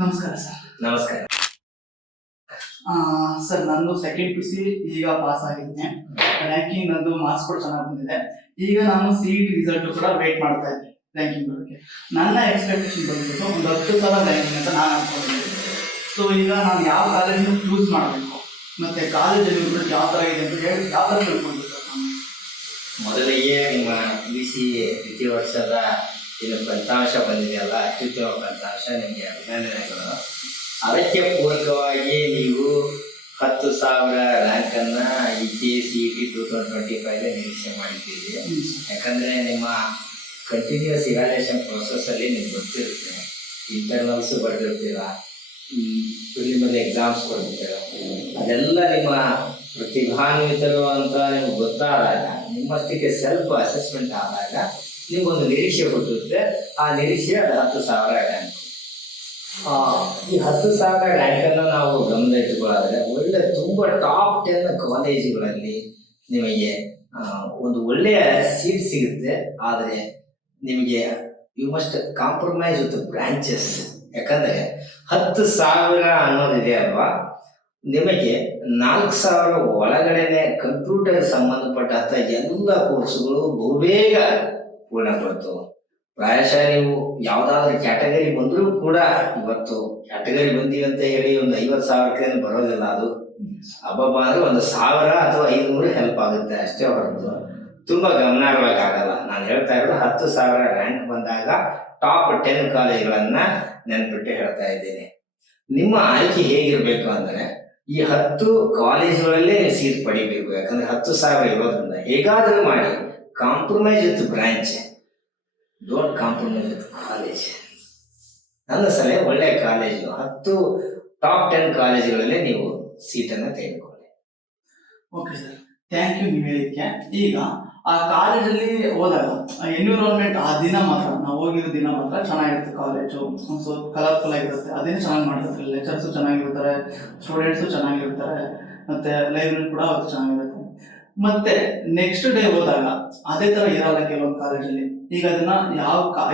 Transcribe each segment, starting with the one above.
ನಮಸ್ಕಾರ ಸರ್. ನಮಸ್ಕಾರ. ಸರ್ ನಂದು ಸೆಕೆಂಡ್ ಪಿ ಈಗ ಪಾಸ್ ಆಗಿದ್ದೀನಿ. ರ್ಯಾಂಕಿಂಗ್ ನಂದು ಮಾರ್ಕ್ಸ್ ಕೂಡ ಚೆನ್ನಾಗಿ ಬಂದಿದೆ. ಈಗ ನಾನು CET ರಿಸಲ್ಟ್ ಕೂಡ ವೇಟ್ ಮಾಡ್ತಾ ಇದ್ದೀನಿ ರ್ಯಾಂಕಿಂಗ್ ಬಗ್ಗೆ. ನನ್ನ ಎಕ್ಸ್ಪೆಕ್ಟೇಷನ್ ಬಂದ್ಬಿಟ್ಟು ಒಂದು 10,000 ರ್ಯಾಂಕಿಂಗ್ ಅಂತ ನಾನು ಅನ್ಕೊಂಡಿದ್ದೀನಿ. ಸೊ ಈಗ ನಾನು ಯಾವ ಕಾಲೇಜನ್ನು ಚೂಸ್ ಮಾಡಬೇಕು ಮತ್ತೆ ಕಾಲೇಜಲ್ಲಿ ಯಾವ ಥರ ಇದೆ ಅಂತ ಹೇಳಿ ಯಾವ ಥರ ತಿಳ್ಕೊಳ್ಬೇಕು ಸರ್ ನಾನು? ಮೊದಲಿಗೆ ನಿಮ್ಮ BC ದ್ವಿತೀಯ ವರ್ಷದ ಏನು ಫಲಿತಾಂಶ ಬಂದಿದೆಯಲ್ಲ, ಅತ್ಯುತ್ತಮ ಫಲಿತಾಂಶ, ನಿಮಗೆ ಅಭಿನಂದನೆಗಳು. ಅದಕ್ಕೆ ಪೂರಕವಾಗಿ ನೀವು 10,000 ರ್ಯಾಂಕನ್ನು CET 2025 ನಿರೀಕ್ಷೆ ಮಾಡಿದ್ದೀರಿ. ಯಾಕಂದರೆ ನಿಮ್ಮ ಕಂಟಿನ್ಯೂಸ್ ಇವ್ಯಾಲ್ಯೂಯೇಷನ್ ಪ್ರೊಸೆಸ್ಸಲ್ಲಿ ನಿಮ್ಗೆ ಗೊತ್ತಿರುತ್ತೆ, ಇಂಟರ್ನಲ್ಸು ಬರೆದಿರ್ತೀರ, ಪ್ರಿಲಿಮಿನರಿ ಎಕ್ಸಾಮ್ಸ್ ಬರೆದಿರ್ತೀರ. ಅದೆಲ್ಲ ನಿಮ್ಮ ಪ್ರತಿಭಾನ್ವಿತರು ಅಂತ ನಿಮ್ಗೆ ಗೊತ್ತಾದಾಗ, ನಿಮ್ಮಷ್ಟಕ್ಕೆ ಸೆಲ್ಫ್ ಅಸೆಸ್ಮೆಂಟ್ ಆದಾಗ ನಿಮ್ಗೊಂದು ನಿರೀಕ್ಷೆ ಕೊಟ್ಟಿರುತ್ತೆ. ಆ ನಿರೀಕ್ಷೆ ಅದು 10,000 ರ್ಯಾಂಕ್. ಈ 10,000 ರ್ಯಾಂಕನ್ನು ನಾವು ಗಮನ ಇಟ್ಟುಕೊಳ್ಳಾದರೆ ಒಳ್ಳೆ ತುಂಬ ಟಾಪ್ 10 ಕಾಲೇಜುಗಳಲ್ಲಿ ನಿಮಗೆ ಒಂದು ಒಳ್ಳೆಯ ಸೀಟ್ ಸಿಗುತ್ತೆ. ಆದರೆ ನಿಮಗೆ you must compromise with branches. ಯಾಕಂದರೆ 10,000 ಅನ್ನೋದಿದೆ ಅಲ್ವಾ, ನಿಮಗೆ 4,000 ಒಳಗಡೆನೆ ಕಂಪ್ಯೂಟರ್ ಸಂಬಂಧಪಟ್ಟಂಥ ಎಲ್ಲ ಕೋರ್ಸುಗಳು ಬಹುಬೇಗ ಪೂರ್ಣಗೊಳ್ತವೆ. ಪ್ರಾಯಶಃ ನೀವು ಯಾವುದಾದ್ರೂ ಕ್ಯಾಟಗರಿ ಬಂದರೂ ಕೂಡ, ಇವತ್ತು ಕ್ಯಾಟಗರಿ ಬಂದೀವಿ ಅಂತ ಹೇಳಿ ಒಂದು 50,000 ಬರೋದಿಲ್ಲ. ಅದು ಹಬ್ಬ ಅಂದರೆ ಒಂದು 1,000 ಅಥವಾ 500 ಹೆಲ್ಪ್ ಆಗುತ್ತೆ ಅಷ್ಟೇ ಹೊರತು ತುಂಬ ಗಮನಾರ್ಹವಾಗಿ ಆಗಲ್ಲ. ನಾನು ಹೇಳ್ತಾ ಇರೋದು 10,000 ರ್ಯಾಂಕ್ ಬಂದಾಗ ಟಾಪ್ 10 ಕಾಲೇಜುಗಳನ್ನು ನೆನ್ಪಿಟ್ಟು ಹೇಳ್ತಾ ಇದ್ದೀನಿ. ನಿಮ್ಮ ಆಯ್ಕೆ ಹೇಗಿರಬೇಕು ಅಂದರೆ, ಈ 10 ಕಾಲೇಜುಗಳಲ್ಲೇ ನೀವು ಸೀಟ್ ಪಡಿಬೇಕು. ಯಾಕಂದರೆ 10,000 ಇರೋದ್ರಿಂದ ಹೇಗಾದರೂ ಮಾಡಿ compromise with branch, don't compromise with college. ನನ್ನ ಸಲಹೆ ಒಳ್ಳೆಯ ಕಾಲೇಜು 10 ಟಾಪ್ 10 ಕಾಲೇಜುಗಳಲ್ಲಿ ನೀವು ಸೀಟನ್ನು ತೆಗೆದುಕೊಳ್ಳಿ. ಓಕೆ ಸರ್, ಥ್ಯಾಂಕ್ ಯು ನೀವು ಹೇಳಿದ್ದಕ್ಕೆ. ಈಗ ಆ ಕಾಲೇಜಲ್ಲಿ ಹೋದಾಗ ಎನ್ವಿರಾನ್ಮೆಂಟ್ ಆ ದಿನ ಮಾತ್ರ, ನಾವು ಹೋಗಿರೋ ದಿನ ಮಾತ್ರ ಚೆನ್ನಾಗಿರುತ್ತೆ. ಕಾಲೇಜು ಒಂದು ಸ್ವಲ್ಪ ಕಲರ್ಫುಲ್ ಆಗಿರುತ್ತೆ, ಅದೇನು ಚೆನ್ನಾಗಿ ಮಾಡಿರ್ತಾರೆ. ಲೆಕ್ಚರ್ಸು ಚೆನ್ನಾಗಿರ್ತಾರೆ, ಸ್ಟೂಡೆಂಟ್ಸು ಚೆನ್ನಾಗಿರ್ತಾರೆ, ಮತ್ತು ಲೈಬ್ರರಿ ಕೂಡ ಅದು ಚೆನ್ನಾಗಿರುತ್ತೆ. ಮತ್ತೆ ನೆಕ್ಸ್ಟ್ ಡೇ ಹೋದಾಗ ಅದೇ ಥರ ಇರಲ್ಲ ಕೆಲವೊಂದು ಕಾಲೇಜಲ್ಲಿ. ಈಗ ಅದನ್ನ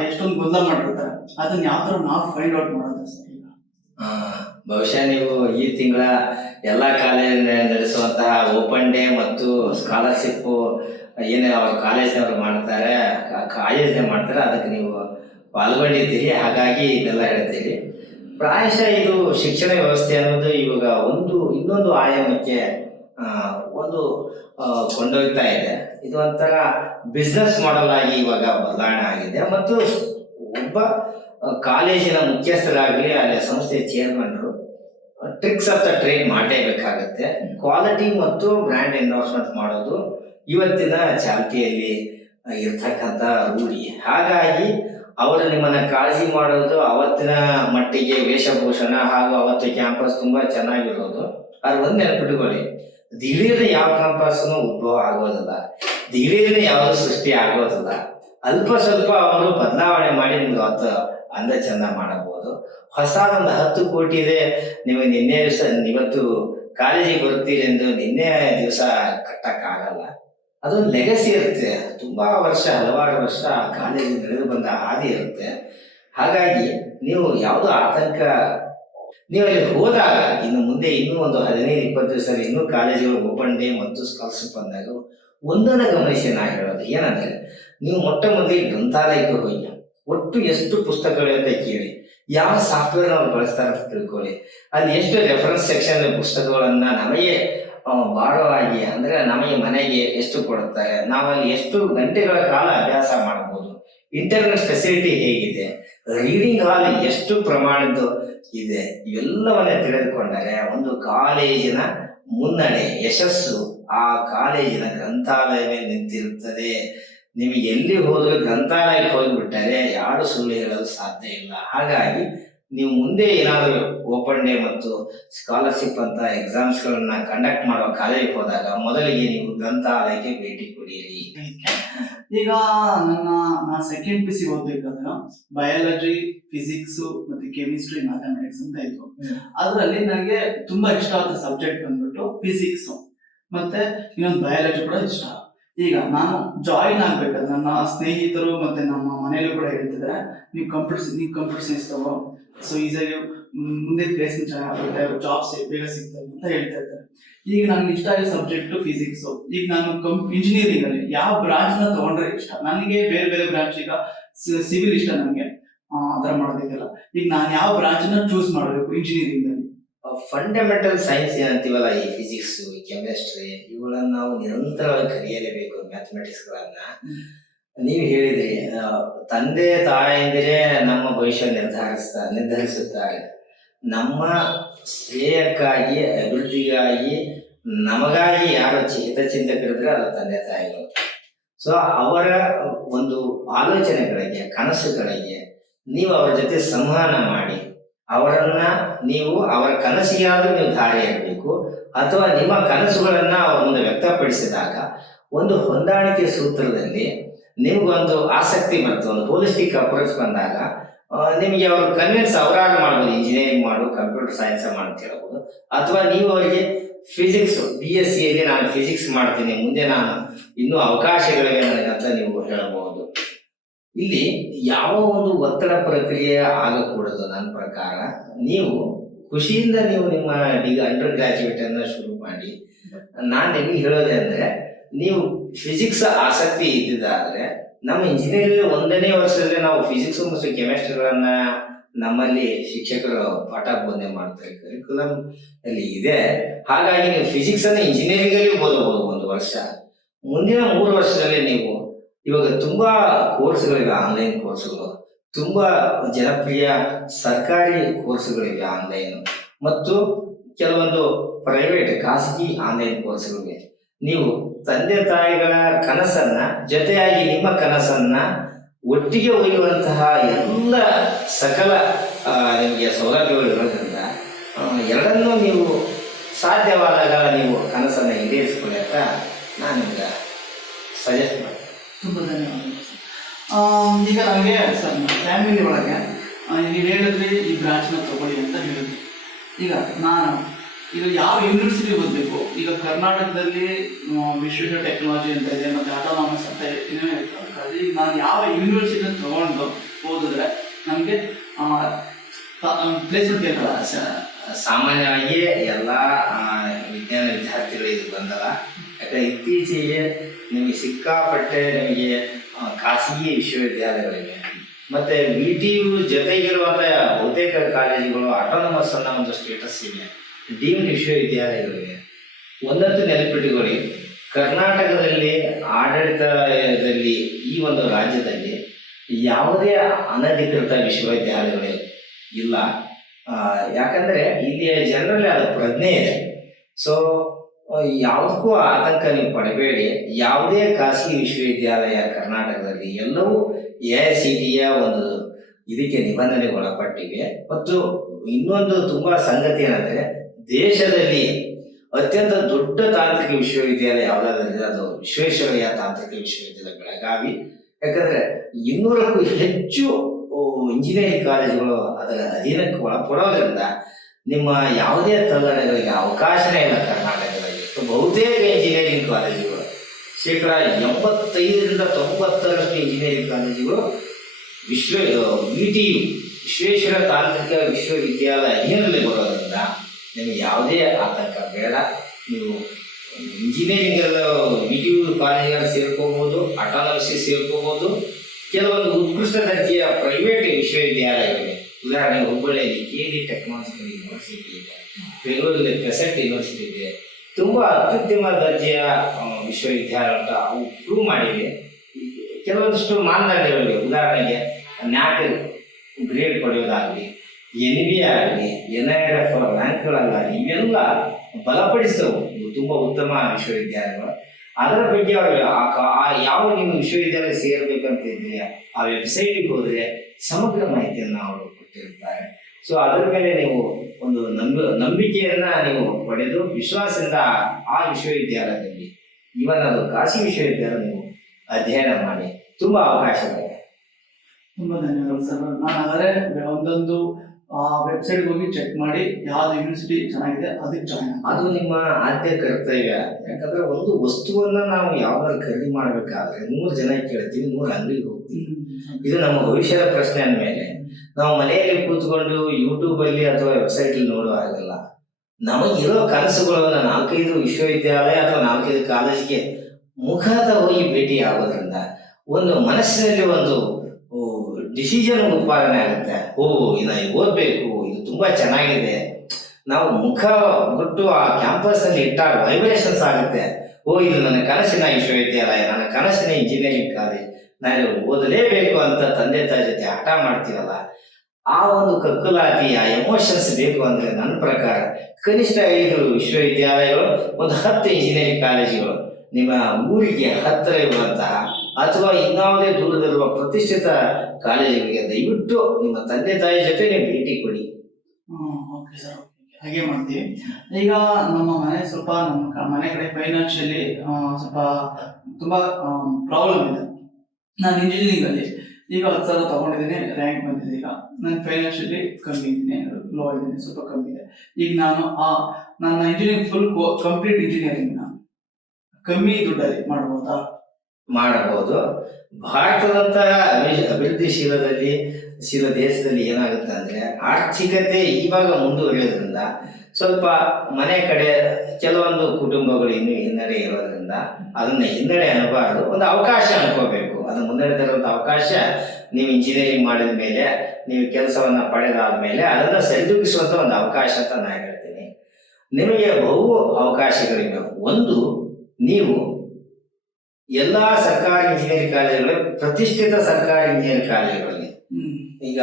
ಎಷ್ಟೊಂದು ಗೊಂದಲ ಮಾಡಿರ್ತಾರೆ, ಅದನ್ನ ಯಾವ ಥರ ನಾವು ಫೈಂಡ್ ಔಟ್ ಮಾಡೋದು ಸರ್? ಈಗ ಬಹುಶಃ ನೀವು ಈ ತಿಂಗಳ ಎಲ್ಲ ಕಾಲೇಜ್ ನಡೆಸುವಂತಹ ಓಪನ್ ಡೇ ಮತ್ತು ಸ್ಕಾಲರ್ಶಿಪ್ ಏನು ಅವ್ರ ಕಾಲೇಜ್ನವ್ರು ಮಾಡ್ತಾರೆ, ಆಯೋಜನೆ ಮಾಡ್ತಾರೆ, ಅದಕ್ಕೆ ನೀವು ಪಾಲ್ಗೊಂಡಿದ್ದೀರಿ. ಹಾಗಾಗಿ ಇದೆಲ್ಲ ಹೇಳ್ತೀರಿ. ಪ್ರಾಯಶಃ ಇದು ಶಿಕ್ಷಣ ವ್ಯವಸ್ಥೆ ಅನ್ನೋದು ಇವಾಗ ಇನ್ನೊಂದು ಆಯಾಮಕ್ಕೆ ಕೊಂಡೊಯ್ತಾ ಇದೆ. ಇದು ಒಂಥರ ಬಿಸ್ನೆಸ್ ಮಾಡೆಲ್ ಆಗಿ ಇವಾಗ ಬದಲಾವಣೆ ಆಗಿದೆ. ಮತ್ತು ಒಬ್ಬ ಕಾಲೇಜಿನ ಮುಖ್ಯಸ್ಥರಾಗಲಿ, ಅಲ್ಲಿ ಸಂಸ್ಥೆಯ ಚೇರ್ಮನ್ರು ಟ್ರಿಕ್ಸ್ ಆಫ್ ದ ಟ್ರೇಡ್ ಮಾಡಲೇಬೇಕಾಗತ್ತೆ. ಕ್ವಾಲಿಟಿ ಮತ್ತು ಬ್ರ್ಯಾಂಡ್ ಎಂಡೋರ್ಸ್ಮೆಂಟ್ ಮಾಡೋದು ಇವತ್ತಿನ ಚಾಲ್ತಿಯಲ್ಲಿ ಇರ್ತಕ್ಕಂಥ ರೂಢಿ. ಹಾಗಾಗಿ ಅವರು ನಿಮ್ಮನ್ನು ಕಾಳಜಿ ಮಾಡೋದು, ಅವತ್ತಿನ ಮಟ್ಟಿಗೆ ವೇಷಭೂಷಣ ಹಾಗೂ ಅವತ್ತು ಕ್ಯಾಂಪಸ್ ತುಂಬ ಚೆನ್ನಾಗಿರೋದು. ಅದು ಒಂದು ನೆನಪಿಟ್ಕೊಳ್ಳಿ, ದಿಢೀರ್ನ ಯಾವ ಕ್ಯಾಂಪಸ್ನು ಉದ್ಭವ ಆಗೋದಿಲ್ಲ, ದಿಢೀರ್ನ ಯಾವುದು ಸೃಷ್ಟಿ ಆಗೋದಿಲ್ಲ. ಅಲ್ಪ ಸ್ವಲ್ಪ ಅವರು ಬದಲಾವಣೆ ಮಾಡಿ ನಿಮ್ಗೆ ಅವತ್ತು ಅಂದ ಚಂದ ಮಾಡಬಹುದು. ಹೊಸದೊಂದು 10 ಕೋಟಿ ಇದೆ, ನೀವು ನಿನ್ನೆ ದಿವಸ ಇವತ್ತು ಕಾಲೇಜಿಗೆ ಬರ್ತೀರಿ ಎಂದು ನಿನ್ನೆ ದಿವಸ ಕಟ್ಟಕ್ಕಾಗಲ್ಲ. ಅದೊಂದು ಲೆಗಸಿ ಇರುತ್ತೆ, ತುಂಬಾ ವರ್ಷ, ಹಲವಾರು ವರ್ಷ ಕಾಲೇಜ್ ನಡೆದು ಬಂದ ಹಾದಿ ಇರುತ್ತೆ. ಹಾಗಾಗಿ ನೀವು ಯಾವುದೋ ಆತಂಕ, ನೀವು ಅಲ್ಲಿ ಹೋದಾಗ ಇನ್ನು ಮುಂದೆ ಇನ್ನೂ ಒಂದು 15-20 ದಿವಸ ಇನ್ನೂ ಕಾಲೇಜುಗಳು ಓಪನ್ ಡೇ ಮತ್ತು ಸ್ಕಾಲರ್ಶಿಪ್ ಬಂದಾಗ ಒಂದನ್ನು ಗಮನಿಸಿ ನಾ ಹೇಳೋದು ಏನಂದರೆ, ನೀವು ಮೊಟ್ಟ ಮೊದಲಿಗೆ ಗ್ರಂಥಾಲಯಕ್ಕೆ ಹೋಗಿ ಒಟ್ಟು ಎಷ್ಟು ಪುಸ್ತಕಗಳು ಅಂತ ಕೇಳಿ, ಯಾವ ಸಾಫ್ಟ್ವೇರ್ ಅವ್ರು ಬಳಸ್ತಾರೆ ಅಂತ ತಿಳ್ಕೊಳ್ಳಿ. ಅಲ್ಲಿ ಎಷ್ಟು ರೆಫರೆನ್ಸ್ ಸೆಕ್ಷನ್ ಪುಸ್ತಕಗಳನ್ನು ನಮಗೆ ಭಾರವಾಗಿ, ಅಂದರೆ ನಮಗೆ ಮನೆಗೆ ಎಷ್ಟು ಕೊಡುತ್ತಾರೆ, ನಾವಲ್ಲಿ ಎಷ್ಟು ಗಂಟೆಗಳ ಕಾಲ ಅಭ್ಯಾಸ ಮಾಡ್ಬೋದು, ಇಂಟರ್ನೆಟ್ ಫೆಸಿಲಿಟಿ ಹೇಗಿದೆ, ರೀಡಿಂಗ್ ಹಾಲ್ ಎಷ್ಟು ಪ್ರಮಾಣದ್ದು ಇದೆ, ಇವೆಲ್ಲವನ್ನೇ ತಿಳಿದುಕೊಂಡರೆ ಒಂದು ಕಾಲೇಜಿನ ಮುನ್ನಡೆ, ಯಶಸ್ಸು ಆ ಕಾಲೇಜಿನ ಗ್ರಂಥಾಲಯವೇ ನಿಂತಿರುತ್ತದೆ. ನಿಮಗೆ ಎಲ್ಲಿ ಹೋದರೂ ಗ್ರಂಥಾಲಯಕ್ಕೆ ಹೋಗಿಬಿಟ್ಟರೆ ಯಾರು ಸುಳ್ಳು ಹೇಳಲು ಸಾಧ್ಯ ಇಲ್ಲ. ಹಾಗಾಗಿ ನೀವು ಮುಂದೆ ಏನಾದರೂ ಓಪನ್ ಡೇ ಮತ್ತು ಸ್ಕಾಲರ್ಶಿಪ್ ಅಂತ ಎಕ್ಸಾಮ್ಸ್ಗಳನ್ನ ಕಂಡಕ್ಟ್ ಮಾಡುವ ಕಾಲೇಜಿಗೆ ಹೋದಾಗ ಮೊದಲಿಗೆ ನೀವು ಗ್ರಂಥಾಲಯಕ್ಕೆ ಭೇಟಿ ಕೊಡಿರಿ. ಈಗ ನಾನು ಸೆಕೆಂಡ್ ಪಿ ಓದ್ಬೇಕಾದ್ರೆ ಬಯಾಲಜಿ, ಫಿಸಿಕ್ಸ್ ಮತ್ತೆ ಕೆಮಿಸ್ಟ್ರಿ, ಮ್ಯಾಥಮೆಟಿಕ್ಸ್ ಅಂತ ಇತ್ತು. ಅದರಲ್ಲಿ ನನಗೆ ತುಂಬಾ ಇಷ್ಟವಾದ ಸಬ್ಜೆಕ್ಟ್ ಬಂದ್ಬಿಟ್ಟು ಫಿಸಿಕ್ಸ್, ಮತ್ತೆ ಇನ್ನೊಂದು ಬಯಾಲಜಿ ಕೂಡ ಇಷ್ಟ. ಈಗ ನಾನು ಜಾಯಿನ್ ಆಗ್ಬೇಕಾದ್ರೆ ನನ್ನ ಸ್ನೇಹಿತರು ಮತ್ತೆ ನಮ್ಮ ಮನೆಯಲ್ಲೂ ಕೂಡ ಹೇಳ್ತಿದ್ದಾರೆ, ನೀವು ಕಂಪ್ಯೂಟರ್ ಸೈನ್ಸ್ ತಗೋ, ಸೊ ಈಸಿಯಾಗಿ ಮುಂದೆ ಪ್ಲೇಸ್ಮೆಂಟ್ ಚೆನ್ನಾಗುತ್ತೆ, ಜಾಬ್ಸ್ ಬೇಗ ಸಿಗ್ತವೆ ಅಂತ ಹೇಳ್ತಾ ಇದ್ದಾರೆ. ಈಗ ನನ್ಗೆ ಇಷ್ಟ ಆಗಿರೋ ಸಬ್ಜೆಕ್ಟ್ ಫಿಸಿಕ್ಸ್. ಈಗ ನಾನು ಇಂಜಿನಿಯರಿಂಗ್ ಅಲ್ಲಿ ಯಾವ ಬ್ರಾಂಚ್ ನ ತಗೊಂಡ್ರೆ ಇಷ್ಟ, ನನಗೆ ಬೇರೆ ಬೇರೆ ಬ್ರಾಂಚ್, ಈಗ ಸಿವಿಲ್ ಇಷ್ಟ ನನಗೆ, ಆತರ ಮಾಡೋದಕ್ಕೆಲ್ಲ ಈಗ ನಾನು ಯಾವ ಬ್ರಾಂಚ್ ನ ಚೂಸ್ ಮಾಡಬೇಕು ಇಂಜಿನಿಯರಿಂಗ್ ಅಲ್ಲಿ? ಫಂಡಮೆಂಟಲ್ ಸೈನ್ಸ್ ಏನಂತೀವಲ್ಲ, ಈ ಫಿಸಿಕ್ಸ್, ಕೆಮಿಸ್ಟ್ರಿ, ಇವುಗಳನ್ನ ನಾವು ನಿರಂತರವಾಗಿ ಕಲಿಯಲೇಬೇಕು. ಮ್ಯಾಥಮೆಟಿಕ್ಸ್ ಗಳನ್ನ ನೀವು ಹೇಳಿದ್ರಿ, ತಂದೆ ತಾಯಂದಿರೇ ನಮ್ಮ ಭವಿಷ್ಯ ನಿರ್ಧರಿಸುತ್ತಾರೆ. ನಮ್ಮ ಶ್ರೇಯಕ್ಕಾಗಿ, ಅಭಿವೃದ್ಧಿಗಾಗಿ, ನಮಗಾಗಿ ಯಾರು ಹಿತಚಿಂತಕರಿದ್ರೆ ಅದು ತಂದೆ ತಾಯಿಗಳು. ಸೊ ಅವರ ಒಂದು ಆಲೋಚನೆಗಳಿಗೆ, ಕನಸುಗಳಿಗೆ ನೀವು ಅವರ ಜೊತೆ ಸಂವಹನ ಮಾಡಿ, ಅವರನ್ನ ನೀವು ಅವರ ಕನಸಿಗಾದ್ರೂ ನೀವು ದಾರಿ ಆಗಬೇಕು, ಅಥವಾ ನಿಮ್ಮ ಕನಸುಗಳನ್ನ ಅವರ ಮುಂದೆ ವ್ಯಕ್ತಪಡಿಸಿದಾಗ ಒಂದು ಹೊಂದಾಣಿಕೆ ಸೂತ್ರದಲ್ಲಿ ನಿಮ್ಗೊಂದು ಆಸಕ್ತಿ ಮತ್ತು ಒಂದು ಹೋಲಿಸ್ಟಿಕ್ ಅಪ್ರೋಚ್ ಬಂದಾಗ ನಿಮಗೆ ಅವರು ಕನ್ವಿನ್ಸ್ ಅವರಾಗ ಮಾಡ್ಬೋದು, ಇಂಜಿನಿಯರಿಂಗ್ ಮಾಡು, ಕಂಪ್ಯೂಟರ್ ಸೈನ್ಸ್ ಮಾಡು ಅಂತ ಹೇಳ್ಬೋದು. ಅಥವಾ ನೀವು ಅವರಿಗೆ ಫಿಸಿಕ್ಸ್, BSc ಅಲ್ಲಿ ನಾನು ಫಿಸಿಕ್ಸ್ ಮಾಡ್ತೀನಿ, ಮುಂದೆ ನಾನು ಇನ್ನೂ ಅವಕಾಶಗಳಿವೆ ನನಗಂತ ನೀವು ಹೇಳಬಹುದು. ಇಲ್ಲಿ ಯಾವ ಒಂದು ಒತ್ತಡ ಪ್ರಕ್ರಿಯೆ ಆಗಕೂಡದು. ನನ್ನ ಪ್ರಕಾರ ನೀವು ಖುಷಿಯಿಂದ ನೀವು ನಿಮ್ಮ ಅಂಡರ್ ಗ್ರಾಜುಯೇಟ್ ಅನ್ನ ಶುರು ಮಾಡಿ. ನಾನು ನಿಮಗೆ ಹೇಳೋದೆ ಅಂದ್ರೆ, ನೀವು ಫಿಸಿಕ್ಸ್ ಆಸಕ್ತಿ ಇದ್ದಿದ್ದಾದ್ರೆ ನಮ್ಮ ಇಂಜಿನಿಯರಿಂಗ್ 1ನೇ ವರ್ಷದಲ್ಲಿ ನಾವು ಫಿಸಿಕ್ಸ್ ಮತ್ತು ಕೆಮಿಸ್ಟ್ರಿಗಳನ್ನ ನಮ್ಮಲ್ಲಿ ಶಿಕ್ಷಕರು ಪಾಠ ಬೋಧನೆ ಮಾಡ್ತಾರೆ, ಕರಿಕ್ಯುಲಮ್ ಅಲ್ಲಿ ಇದೆ. ಹಾಗಾಗಿ ನೀವು ಫಿಸಿಕ್ಸ್ ಅನ್ನು ಇಂಜಿನಿಯರಿಂಗ್ ಅಲ್ಲಿ ಓದಬಹುದು 1 ವರ್ಷ. ಮುಂದಿನ 3 ವರ್ಷದಲ್ಲಿ ನೀವು ಇವಾಗ ತುಂಬಾ ಕೋರ್ಸ್ಗಳಿವೆ, ಆನ್ಲೈನ್ ಕೋರ್ಸ್ಗಳು, ತುಂಬಾ ಜನಪ್ರಿಯ ಸರ್ಕಾರಿ ಕೋರ್ಸ್ಗಳಿವೆ ಆನ್ಲೈನ್, ಮತ್ತು ಕೆಲವೊಂದು ಪ್ರೈವೇಟ್ ಖಾಸಗಿ ಆನ್ಲೈನ್ ಕೋರ್ಸ್ಗಳಿವೆ. ನೀವು ತಂದೆ ತಾಯಿಗಳ ಕನಸನ್ನ ಜೊತೆಯಾಗಿ ನಿಮ್ಮ ಕನಸನ್ನ ಒಟ್ಟಿಗೆ ಒಯ್ಯುವಂತಹ ಎಲ್ಲ ಸಕಲ ನಿಮಗೆ ಸೌಲಭ್ಯಗಳು ಇರೋದ್ರಿಂದ ಎರಡನ್ನೂ ನೀವು ಸಾಧ್ಯವಾದಾಗ ನೀವು ಕನಸನ್ನ ಈಡೇರಿಸಿಕೊಳ್ಳಿ ಅಂತ ನಾನು ನಿಮ್ಗೆ ಸಜೆಸ್ಟ್ ಮಾಡ್ತೀನಿ. ತುಂಬ ಧನ್ಯವಾದಗಳು ಸರ್. ಈಗ ನನಗೆ ಸರ್ ಫ್ಯಾಮಿಲಿ ಒಳಗೆ ನೀವು ಹೇಳಿದ್ರಿ ಈ ಬ್ರಾಂಚ್ನ ತಗೊಳ್ಳಿ ಅಂತ ಹೇಳಿದ್ರಿ. ಈಗ ನಾನು ಈಗ ಯಾವ ಯೂನಿವರ್ಸಿಟಿ ಓದಬೇಕು? ಈಗ ಕರ್ನಾಟಕದಲ್ಲಿ ವಿಶ್ವೇಶ್ವರ ಟೆಕ್ನಾಲಜಿ ಅಂತ ಇದೆ, ಮತ್ತು ಆಟೋನಾಮಸ್ ಅಂತ ಏನೇನೋ ಇರ್ತದೆ. ಈಗ ನಾನು ಯಾವ ಯೂನಿವರ್ಸಿಟಿನ ತಗೊಂಡು ಓದಿದ್ರೆ ನಮಗೆ ಪ್ಲೇಸ್ಮೆಂಟ್ ಬೇಕಾದ? ಸಾಮಾನ್ಯವಾಗಿ ಎಲ್ಲ ವಿಜ್ಞಾನ ವಿದ್ಯಾರ್ಥಿಗಳು ಇದು ಬಂದಲ್ಲ. ಯಾಕಂದ್ರೆ ಇತ್ತೀಚೆಗೆ ನಿಮಗೆ ಸಿಕ್ಕಾಪಟ್ಟೆ ನಿಮಗೆ ಖಾಸಗಿ ವಿಶ್ವವಿದ್ಯಾಲಯಗಳಿವೆ, ಮತ್ತೆ VTU ಜೊತೆಗಿರುವಂತಹ ಬಹುತೇಕ ಕಾಲೇಜುಗಳು ಆಟೋನಮಸ್ ಅನ್ನೋ ಒಂದು ಸ್ಟೇಟಸ್ ಇದೆ, ಡೀಮ್ಡ್ ವಿಶ್ವವಿದ್ಯಾಲಯಗಳಿವೆ. ಒಂದಂತೂ ನೆನಪಿಟ್ಟುಕೊಳ್ಳಿ, ಕರ್ನಾಟಕದಲ್ಲಿ ಆಡಳಿತದಲ್ಲಿ ಈ ಒಂದು ರಾಜ್ಯದಲ್ಲಿ ಯಾವುದೇ ಅನಧಿಕೃತ ವಿಶ್ವವಿದ್ಯಾಲಯಗಳು ಇಲ್ಲ. ಯಾಕಂದ್ರೆ ಇಲ್ಲಿ ಜನರಲ್ಲಿ ಅದು ಪ್ರಜ್ಞೆ ಇದೆ. ಸೊ ಯಾವುದಕ್ಕೂ ಆತಂಕ ನೀವು ಪಡಬೇಡಿ. ಯಾವುದೇ ಖಾಸಗಿ ವಿಶ್ವವಿದ್ಯಾಲಯ ಕರ್ನಾಟಕದಲ್ಲಿ ಎಲ್ಲವೂ AICTEಯ ಒಂದು ಇದಕ್ಕೆ ನಿಬಂಧನೆಗೆ ಒಳಪಟ್ಟಿವೆ. ಮತ್ತು ಇನ್ನೊಂದು ತುಂಬಾ ಸಂಗತಿ ಏನಂದ್ರೆ, ದೇಶದಲ್ಲಿ ಅತ್ಯಂತ ದೊಡ್ಡ ತಾಂತ್ರಿಕ ವಿಶ್ವವಿದ್ಯಾಲಯ ಯಾವುದಾದ್ರೆ ಅದು ವಿಶ್ವೇಶ್ವರಯ್ಯ ತಾಂತ್ರಿಕ ವಿಶ್ವವಿದ್ಯಾಲಯ ಬೆಳಗಾವಿ. ಯಾಕಂದ್ರೆ 200ಕ್ಕೂ ಹೆಚ್ಚು ಇಂಜಿನಿಯರಿಂಗ್ ಕಾಲೇಜುಗಳು ಅದರ ಅಧೀನಕ್ಕೆ ಒಳಪಡೋದ್ರಿಂದ ನಿಮ್ಮ ಯಾವುದೇ ತಲ್ಲಣಗಳಿಗೆ ಅವಕಾಶನೇ ಇಲ್ಲ ಕರ್ನಾಟಕದಲ್ಲಿ. ಬಹುತೇಕ ಇಂಜಿನಿಯರಿಂಗ್ ಕಾಲೇಜುಗಳು 85ರಿಂದ 90% ಇಂಜಿನಿಯರಿಂಗ್ ಕಾಲೇಜುಗಳು VTU ವಿಶ್ವೇಶ್ವರ ತಾಂತ್ರಿಕ ವಿಶ್ವವಿದ್ಯಾಲಯ ಅಧೀನದಲ್ಲಿ ಬರೋದ್ರಿಂದ ನಿಮಗೆ ಯಾವುದೇ ಆತಂಕ ಬೇಡ. ನೀವು ಇಂಜಿನಿಯರಿಂಗ್ VTU ಕಾಲೇಜುಗಳು ಸೇರ್ಕೋಬಹುದು, ಆಟೋನಮಸ್ ಸೇರ್ಕೋಬಹುದು. ಕೆಲವೊಂದು ಉತ್ಕೃಷ್ಟ ದರ್ಜೆಯ ಪ್ರೈವೇಟ್ ವಿಶ್ವವಿದ್ಯಾಲಯಗಳಿವೆ. ಉದಾಹರಣೆಗೆ ಹುಬ್ಬಳ್ಳಿಯಲ್ಲಿ KD ಟೆಕ್ನಾಲಜಿಕಲ್ ಯೂನಿವರ್ಸಿಟಿ ಇದೆ, ಬೆಂಗಳೂರಲ್ಲಿ ಕ್ರೆಸೆಂಟ್ ಯೂನಿವರ್ಸಿಟಿ ಇದೆ. ತುಂಬಾ ಅತ್ಯುತ್ತಮ ದರ್ಜೆಯ ವಿಶ್ವವಿದ್ಯಾಲಯ ಅಂತ ಅವು ಪ್ರೂವ್ ಮಾಡಿವೆ. ಕೆಲವೊಂದಿಷ್ಟು ಮಾನದಂಡಗಳಿವೆ. ಉದಾಹರಣೆಗೆ NAC ಗ್ರೇಡ್ ಪಡೆಯೋದಾಗಲಿ, NB ಆಗಲಿ, NIRF ರ್ಯಾಂಕ್ಗಳಾಗಲಿ, ಇವೆಲ್ಲ ಬಲಪಡಿಸಿದವು ತುಂಬಾ ಉತ್ತಮ ವಿಶ್ವವಿದ್ಯಾಲಯಗಳು. ಅದರ ಬಗ್ಗೆ ಯಾವ ನೀವು ವಿಶ್ವವಿದ್ಯಾಲಯ ಸೇರ್ಬೇಕಂತ ಇದ್ರೆ ಆ ವೆಬ್ಸೈಟ್ಗೆ ಹೋದ್ರೆ ಸಮಗ್ರ ಮಾಹಿತಿಯನ್ನು ಅವರು ಕೊಟ್ಟಿರ್ತಾರೆ. ಸೊ ಅದರ ಮೇಲೆ ನೀವು ಒಂದು ನಂಬಿಕೆಯನ್ನ ನೀವು ಪಡೆದು ವಿಶ್ವಾಸದಿಂದ ಆ ವಿಶ್ವವಿದ್ಯಾಲಯದಲ್ಲಿ, ಇವನ್ ಅದು ಖಾಸಗಿ ವಿಶ್ವವಿದ್ಯಾಲಯ ನೀವು ಅಧ್ಯಯನ ಮಾಡಿ. ತುಂಬಾ ಅವಕಾಶಗಳಿವೆ. ತುಂಬಾ ಧನ್ಯವಾದಗಳು ಸರ್. ನಾನು ಆದರೆ ಒಂದೊಂದು ವೆಬ್ಸೈಟ್ಗೆ ಹೋಗಿ ಚೆಕ್ ಮಾಡಿ ಯಾವ್ದು ಯೂನಿವರ್ಸಿಟಿ ಚೆನ್ನಾಗಿದೆ ಅದಕ್ಕೆ ಜಾಯ್ನ್. ಅದು ನಿಮ್ಮ ಆದ್ಯ ಕರ್ತವ್ಯ. ಯಾಕಂದ್ರೆ ಒಂದು ವಸ್ತುವನ್ನ ನಾವು ಯಾವ್ದಾದ್ರು ಖರೀದಿ ಮಾಡ್ಬೇಕಾದ್ರೆ 100 ಜನ ಕೇಳ್ತೀವಿ, 100 ಅಂಗಡಿಗೆ ಹೋಗ್ತೀವಿ. ಇದು ನಮ್ಮ ಭವಿಷ್ಯದ ಪ್ರಶ್ನೆ ಅಂದಮೇಲೆ ನಾವು ಮನೆಯಲ್ಲಿ ಕೂತ್ಕೊಂಡು ಯೂಟ್ಯೂಬ್ ಅಲ್ಲಿ ಅಥವಾ ವೆಬ್ಸೈಟ್ ಅಲ್ಲಿ ನೋಡುವ ಹಾಗಲ್ಲ. ನಮಗಿರೋ ಕನಸುಗಳನ್ನು 4-5 ವಿಶ್ವವಿದ್ಯಾಲಯ ಅಥವಾ 4-5 ಕಾಲೇಜಿಗೆ ಮುಖಾತ ಹೋಗಿ ಭೇಟಿ ಆಗೋದ್ರಿಂದ ಒಂದು ಮನಸ್ಸಿನಲ್ಲಿ ಒಂದು ಡಿಸಿಷನ್ ಉತ್ಪಾದನೆ ಆಗುತ್ತೆ. ಇದು ಓದ್ಬೇಕು, ಇದು ತುಂಬಾ ಚೆನ್ನಾಗಿದೆ. ನಾವು ಮುಖ ಬಿಟ್ಟು ಆ ಕ್ಯಾಂಪಸ್ ಅಲ್ಲಿ ಇಟ್ಟಾಗ ವೈಬ್ರೇಷನ್ಸ್ ಆಗುತ್ತೆ. ಇದು ನನ್ನ ಕನಸಿನ ವಿಶ್ವವಿದ್ಯಾಲಯ, ನನ್ನ ಕನಸಿನ ಇಂಜಿನಿಯರಿಂಗ್ ಕಾಲೇಜ್, ನಾನು ಓದಲೇಬೇಕು ಅಂತ ತಂದೆ ತಾಯಿ ಜೊತೆ ಹಠ ಮಾಡ್ತೀವಲ್ಲ, ಆ ಒಂದು ಕಕ್ಕುಲಾತಿ, ಆ ಎಮೋಷನ್ಸ್ ಬೇಕು ಅಂದ್ರೆ ನನ್ನ ಪ್ರಕಾರ ಕನಿಷ್ಠ 5 ವಿಶ್ವವಿದ್ಯಾಲಯಗಳು, ಒಂದು 10 ಇಂಜಿನಿಯರಿಂಗ್ ಕಾಲೇಜುಗಳು ನಿಮ್ಮ ಊರಿಗೆ ಹತ್ತಿರ ಇರುವಂತಹ ಅಥವಾ ಇನ್ನಾವುದೇ ದೂರದಲ್ಲಿರುವ ಪ್ರತಿಷ್ಠಿತ ಕಾಲೇಜುಗಳಿಗೆ ದಯವಿಟ್ಟು ನಿಮ್ಮ ತಂದೆ ತಾಯಿ ಜೊತೆ ನೀವು ಭೇಟಿ ಕೊಡಿ. ಓಕೆ ಸರ್, ಹಾಗೆ ಮಾಡ್ತೀವಿ. ಈಗ ನಮ್ಮ ಮನೆ ಕಡೆ ಫೈನಾನ್ಷಿಯಲಿ ಸ್ವಲ್ಪ ತುಂಬಾ ಪ್ರಾಬ್ಲಮ್ ಇದೆ. ನಾನು ಇಂಜಿನಿಯರಿಂಗ್ ಅಲ್ಲಿ ಈಗ 10,000 ತಗೊಂಡಿದ್ದೀನಿ, ರ್ಯಾಂಕ್ ಬಂದಿದೆ. ಈಗ ನಾನು ಫೈನಾನ್ಷಿಯಲಿ ಕಮ್ಮಿ ಇದ್ದೀನಿ, ಲೋ ಇದ್ದೀನಿ, ಸ್ವಲ್ಪ ಕಮ್ಮಿ ಇದೆ. ಈಗ ನಾನು ನನ್ನ ಇಂಜಿನಿಯರಿಂಗ್ ಫುಲ್ ಕಂಪ್ಲೀಟ್ ಇಂಜಿನಿಯರಿಂಗ್ ಕಮ್ಮಿ ದುಡ್ಡಲ್ಲಿ ಮಾಡ್ಬೋದಾ? ಮಾಡಬಹುದು. ಭಾರತದಂತಹ ಅಭಿವೃದ್ಧಿಶೀಲ ದೇಶದಲ್ಲಿ ಏನಾಗುತ್ತೆ ಅಂದ್ರೆ ಆರ್ಥಿಕತೆ ಇವಾಗ ಮುಂದುವರಿಯೋದ್ರಿಂದ ಸ್ವಲ್ಪ ಮನೆ ಕಡೆ ಕೆಲವೊಂದು ಕುಟುಂಬಗಳು ಇನ್ನೂ ಹಿನ್ನಡೆ ಇರೋದ್ರಿಂದ ಅದನ್ನ ಹಿನ್ನಡೆ ಅನ್ನಬಾರ್ದು, ಒಂದು ಅವಕಾಶ ಅನ್ಕೋಬೇಕು. ಅದು ಮುನ್ನಡೆ ತರುವಂತ ಅವಕಾಶ ನೀವು ಇಂಜಿನಿಯರಿಂಗ್ ಮಾಡಿದ ಮೇಲೆ, ನೀವು ಕೆಲಸವನ್ನ ಪಡೆದಾದ ಮೇಲೆ ಅದನ್ನ ಸರಿದೂಗಿಸುವಂತ ಒಂದು ಅವಕಾಶ ಅಂತ ನಾನು ಹೇಳ್ತೀನಿ. ನಿಮಗೆ ಬಹು ಅವಕಾಶಗಳಿವೆ. ಒಂದು, ನೀವು ಎಲ್ಲಾ ಸರ್ಕಾರಿ ಇಂಜಿನಿಯರಿಂಗ್ ಕಾಲೇಜುಗಳು, ಪ್ರತಿಷ್ಠಿತ ಸರ್ಕಾರಿ ಇಂಜಿನಿಯರಿಂಗ್ ಕಾಲೇಜುಗಳಲ್ಲಿ, ಈಗ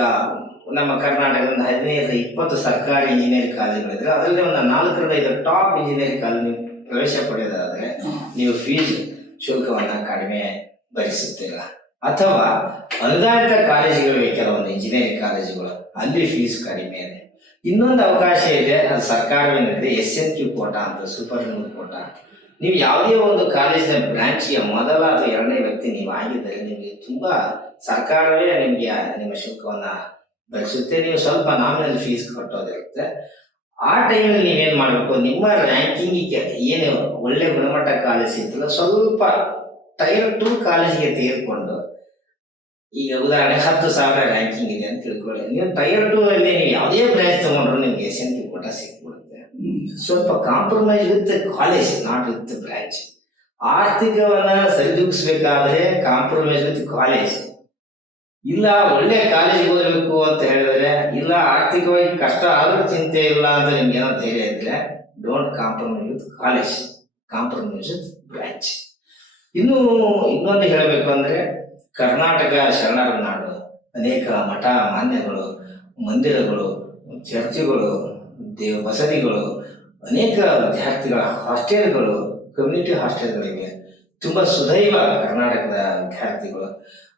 ನಮ್ಮ ಕರ್ನಾಟಕದಿಂದ 15-20 ಸರ್ಕಾರಿ ಇಂಜಿನಿಯರಿಂಗ್ ಕಾಲೇಜುಗಳಿದ್ರೆ ಅದರಲ್ಲಿ ಒಂದು 4-5 ಟಾಪ್ ಇಂಜಿನಿಯರಿಂಗ್ ಕಾಲೇಜ್ ನೀವು ಪ್ರವೇಶ ಪಡೆಯೋದಾದ್ರೆ ನೀವು ಫೀಸ್ ಶುಲ್ಕವನ್ನ ಕಡಿಮೆ ಭರಿಸುತ್ತೀರ. ಅಥವಾ ಅನುದಾನಿತ ಕಾಲೇಜುಗಳಿವೆ ಕೆಲವೊಂದು ಇಂಜಿನಿಯರಿಂಗ್ ಕಾಲೇಜುಗಳು, ಅಲ್ಲಿ ಫೀಸ್ ಕಡಿಮೆ ಇದೆ. ಇನ್ನೊಂದು ಅವಕಾಶ ಇದೆ, ಅದು ಸರ್ಕಾರವೇನಿದೆ, SNQ ಕೋಟಾ ಅಂತ, ಸೂಪರ್ ನ್ಯೂಮರಿ ಕೋಟಾ. ನೀವು ಯಾವುದೇ ಒಂದು ಕಾಲೇಜಿನ ಬ್ರಾಂಚ್ಗೆ ಮೊದಲ ಅಥವಾ 2ನೇ ವ್ಯಕ್ತಿ ನೀವು ಆಗಿದ್ದರೆ ನಿಮಗೆ ತುಂಬಾ ಸರ್ಕಾರವೇ ನಿಮಗೆ ನಿಮ್ಮ ಶುಲ್ಕವನ್ನ ಭರಿಸುತ್ತೆ. ನೀವು ಸ್ವಲ್ಪ ನಾಮಿನಲ್ ಫೀಸ್ ಕಟ್ಟೋದಿರುತ್ತೆ. ಆ ಟೈಮಲ್ಲಿ ನೀವೇನ್ ಮಾಡಬೇಕು, ನಿಮ್ಮ ರ್ಯಾಂಕಿಂಗಿಗೆ ಏನು ಒಳ್ಳೆ ಗುಣಮಟ್ಟ ಕಾಲೇಜ್ ಸಿಗ್ತಲ್ಲ, ಸ್ವಲ್ಪ ಟೈರ್ 2 ಕಾಲೇಜಿಗೆ ತೆಗೆದುಕೊಂಡು, ಈಗ ಉದಾಹರಣೆ 10,000 ರ್ಯಾಂಕಿಂಗ್ ಇದೆ ಅಂತ ತಿಳ್ಕೊಳ್ಳಿ. ನೀವು ಟೈರ್ 2 ಅಲ್ಲಿ ನೀವು ಯಾವುದೇ ಬ್ರಾಂಚ್ ತಗೊಂಡ್ರು ನಿಮ್ಗೆ SNQ ಕೋಟಾ ಸಿಕ್ಬಿಡುತ್ತೆ. ಸ್ವಲ್ಪ compromise with college, not with branch. ಆರ್ಥಿಕವನ್ನ ಸರಿದೂಗಿಸ್ಬೇಕಾದ್ರೆ ಕಾಂಪ್ರಮೈಸ್ ವಿತ್ ಕಾಲೇಜ್. ಇಲ್ಲ ಒಳ್ಳೆ ಕಾಲೇಜಿಗೆ ಓದಬೇಕು ಅಂತ ಹೇಳಿದ್ರೆ, ಇಲ್ಲ ಆರ್ಥಿಕವಾಗಿ ಕಷ್ಟ ಆದ್ರೂ ಚಿಂತೆ ಇಲ್ಲ ಅಂತ ನಿಮ್ಗೆ ಏನೋ ಧೈರ್ಯ ಇದ್ರೆ, don't compromise with college, compromise with branch. ಇನ್ನೊಂದು ಹೇಳಬೇಕು ಅಂದ್ರೆ, ಕರ್ನಾಟಕ ಶರಣರ ನಾಡು, ಅನೇಕ ಮಠ ಮಾನ್ಯಗಳು, ಮಂದಿರಗಳು, ಚರ್ಚ್ಗಳು, ಬಸದಿಗಳು, ಅನೇಕ ವಿದ್ಯಾರ್ಥಿಗಳ ಹಾಸ್ಟೆಲ್ಗಳು, ಕಮ್ಯುನಿಟಿ ಹಾಸ್ಟೆಲ್ಗಳಿವೆ. ತುಂಬಾ ಸುದೈವ ಕರ್ನಾಟಕದ ವಿದ್ಯಾರ್ಥಿಗಳು.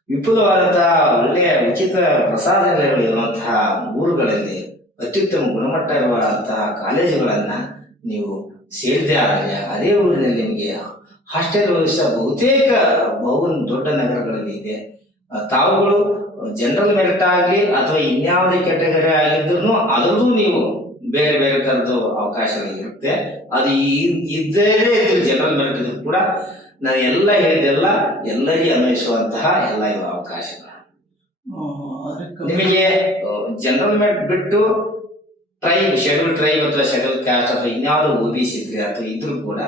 ವಿಪುಲವಾದಂತಹ ಒಳ್ಳೆಯ ಉಚಿತ ಪ್ರಸಾದಗಳು ಇರುವಂತಹ ಊರುಗಳಲ್ಲಿ ಅತ್ಯುತ್ತಮ ಗುಣಮಟ್ಟ ಇರುವಂತಹ ಕಾಲೇಜುಗಳನ್ನ ನೀವು ಸೇರಿದೆ ಆದರೆ ಅದೇ ಊರಿನಲ್ಲಿ ನಿಮಗೆ ಹಾಸ್ಟೆಲ್ ವ್ಯವಸ್ಥೆ ಬಹುತೇಕ ದೊಡ್ಡ ನಗರಗಳಲ್ಲಿ ಇದೆ. ತಾವುಗಳು ಜನರಲ್ ಮೆರಿಟ್ ಆಗಲಿ ಅಥವಾ ಇನ್ಯಾವುದೇ ಕೆಟಗರಿ ಆಗಿದ್ರು ಅದರಲ್ಲೂ ನೀವು ಬೇರೆ ಬೇರೆ ತರದ್ದು ಅವಕಾಶಗಳಿರುತ್ತೆ. ಅದು ಇದ್ದೇ ಜನರಲ್ ಮೆರಿಟ್ ಇದ್ರು ಕೂಡ ನಾನು ಎಲ್ಲ ಹೇಳಿದೆಲ್ಲ ಎಲ್ಲರಿಗೂ ಅನ್ವಯಿಸುವಂತಹ ಎಲ್ಲ ಇವ ಅವಕಾಶಗಳು. ನಿಮಗೆ ಜನರಲ್ ಮೆರಿಟ್ ಬಿಟ್ಟು ಟ್ರೈಬ್, ಶೆಡ್ಯೂಲ್ ಟ್ರೈಬ್ ಅಥವಾ ಶೆಡ್ಯೂಲ್ ಕ್ಯಾಸ್ಟ್ ಅಥವಾ ಇನ್ಯಾವುದು OBC ಇದ್ರೆ ಅಥವಾ ಇದ್ರೂ ಕೂಡ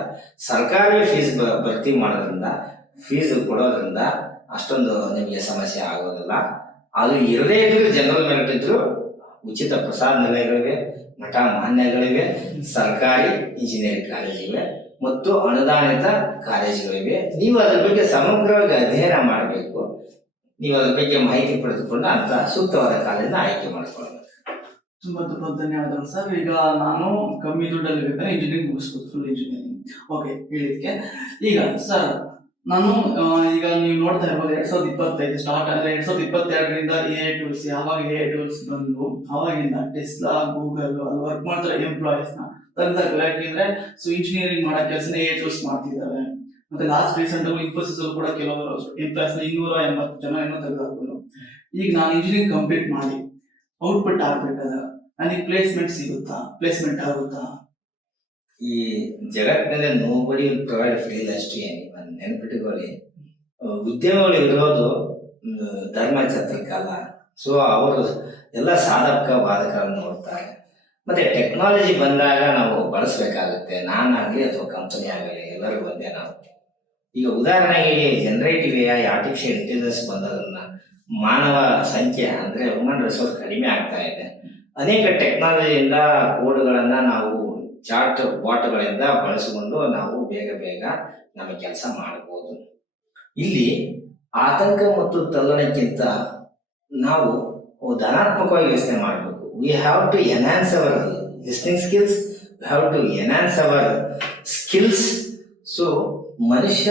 ಸರ್ಕಾರಿ ಫೀಸ್ ಭರ್ತಿ ಮಾಡೋದ್ರಿಂದ, ಫೀಸ್ ಕೊಡೋದ್ರಿಂದ ಅಷ್ಟೊಂದು ನಿಮಗೆ ಸಮಸ್ಯೆ ಆಗೋದಿಲ್ಲ. ಅದು ಇರದೇ ಇದ್ರು ಜನರಲ್ ಮೆರಿಟ್ ಇದ್ರು ಉಚಿತ ಪ್ರಸಾದ ನಿಲಯಗಳಿವೆ, ಮಠ ಮಾನ್ಯಗಳಿವೆ, ಸರ್ಕಾರಿ ಇಂಜಿನಿಯರಿಂಗ್ ಕಾಲೇಜಿವೆ ಮತ್ತು ಅನುದಾನಿತ ಕಾಲೇಜುಗಳಿವೆ. ನೀವು ಅದ್ರ ಬಗ್ಗೆ ಸಮಗ್ರವಾಗಿ ಅಧ್ಯಯನ ಮಾಡಬೇಕು. ನೀವು ಅದ್ರ ಬಗ್ಗೆ ಮಾಹಿತಿ ಪಡೆದುಕೊಂಡು ಅಂತ ಸೂಕ್ತವಾದ ಕಾಲೇಜನ್ನ ಆಯ್ಕೆ ಮಾಡಿಕೊಳ್ಳಬೇಕು. ತುಂಬಾ ತುಂಬಾ ಧನ್ಯವಾದಗಳು ಸರ್. ಈಗ ನಾನು ಕಮ್ಮಿ ದುಡ್ಡಲ್ಲಿ ಬೇಕಾದ್ರೆ ಇಂಜಿನಿಯರಿಂಗ್ ಮುಗಿಸ್ಬೋದು, ಫುಲ್ ಇಂಜಿನಿಯರಿಂಗ್. ಓಕೆ, ಹೇಳಿದ್ಕೆ ಈಗ ಸರ್ ನಾನು ಈಗ ನೀವು ನೋಡ್ತಾ ಇರ್ಬೋದು 2025 ಸ್ಟಾರ್ಟ್ ಅಂದ್ರೆ 2022ರಿಂದ AI ಟೂಲ್ಸ್, ಯಾವಾಗ AI ಟೂಲ್ಸ್ ಬಂದು ಅವಾಗಿಂದ ಟೆಸ್ಲಾ, ಗೂಗಲ್ ಅಲ್ಲಿ ವರ್ಕ್ ಮಾಡ್ತಾರೆ ಎಂಪ್ಲಾಯೀಸ್ ನ ತೆಗ್ದಾಕಲ್ಲ. ಯಾಕೆಂದ್ರೆ ಇಂಜಿನಿಯರಿಂಗ್ ಮಾಡೋ ಕೆಲಸನ AI ಟೂಲ್ಸ್ ಮಾಡ್ತಿದ್ದಾರೆ. ಮತ್ತೆ ಲಾಸ್ಟ್ ರೀಸೆಂಟ್ ಇನ್ಫೋಸಿಸ್ ಕೂಡ ಕೆಲವರು ಎಂಪ್ಲಾಯೀಸ್ 280 ಜನ ಏನೋ ತೆಗೆದಾಕಿದ್ರು. ಈಗ ನಾನು ಇಂಜಿನಿಯರಿಂಗ್ ಕಂಪ್ಲೀಟ್ ಮಾಡಿ ಔಟ್ಪುಟ್ ಆಗ್ಬೇಕಾದ್ರೆ ನನಗೆ ಪ್ಲೇಸ್ಮೆಂಟ್ ಆಗುತ್ತಾ? ಈ ಜಗತ್ತಿನಲ್ಲಿ ನೋಬಡಿ ಪ್ರೊವೈಡ್ ಫ್ರೀ ಅಷ್ಟು ನೆನ್ಪಿಟ್ಟುಕೊಳ್ಳಿ. ಉದ್ಯಮಗಳು ಇರೋದು ಧರ್ಮ ಛತ್ರಕ್ಕಲ್ಲ, ಸೊ ಅವರು ಎಲ್ಲ ಸಾಧಕ ಬಾಧಕಗಳನ್ನು ನೋಡ್ತಾರೆ. ಮತ್ತೆ ಟೆಕ್ನಾಲಜಿ ಬಂದಾಗ ನಾವು ಬಳಸಬೇಕಾಗುತ್ತೆ. ನಾನಾಗಲಿ ಅಥವಾ ಕಂಪನಿ ಆಗಲಿ ಎಲ್ಲರೂ ಒಂದೇ ನಾವು. ಈಗ ಉದಾಹರಣೆಗೆ generative A I artificial intelligence ಬಂದದನ್ನ ಮಾನವ ಸಂಖ್ಯೆ ಅಂದರೆ ಹ್ಯೂಮನ್ ರಿಸೋರ್ಸ್ ಕಡಿಮೆ ಆಗ್ತಾ ಇದೆ. ಅನೇಕ ಟೆಕ್ನಾಲಜಿಯಿಂದ ಕೋಡ್ಗಳನ್ನು ನಾವು ಚಾಟ್ ಬಾಟ್ಗಳಿಂದ ಬಳಸಿಕೊಂಡು ನಾವು ಬೇಗ ಬೇಗ ನಮ್ಮ ಕೆಲಸ ಮಾಡ್ಬೋದು. ಇಲ್ಲಿ ಆತಂಕ ಮತ್ತು ತಲ್ಲಣಕ್ಕಿಂತ ನಾವು ಧನಾತ್ಮಕವಾಗಿ ಯೋಚನೆ ಮಾಡಬೇಕು. We have to enhance our listening skills, we have to enhance our skills. So ಮನುಷ್ಯ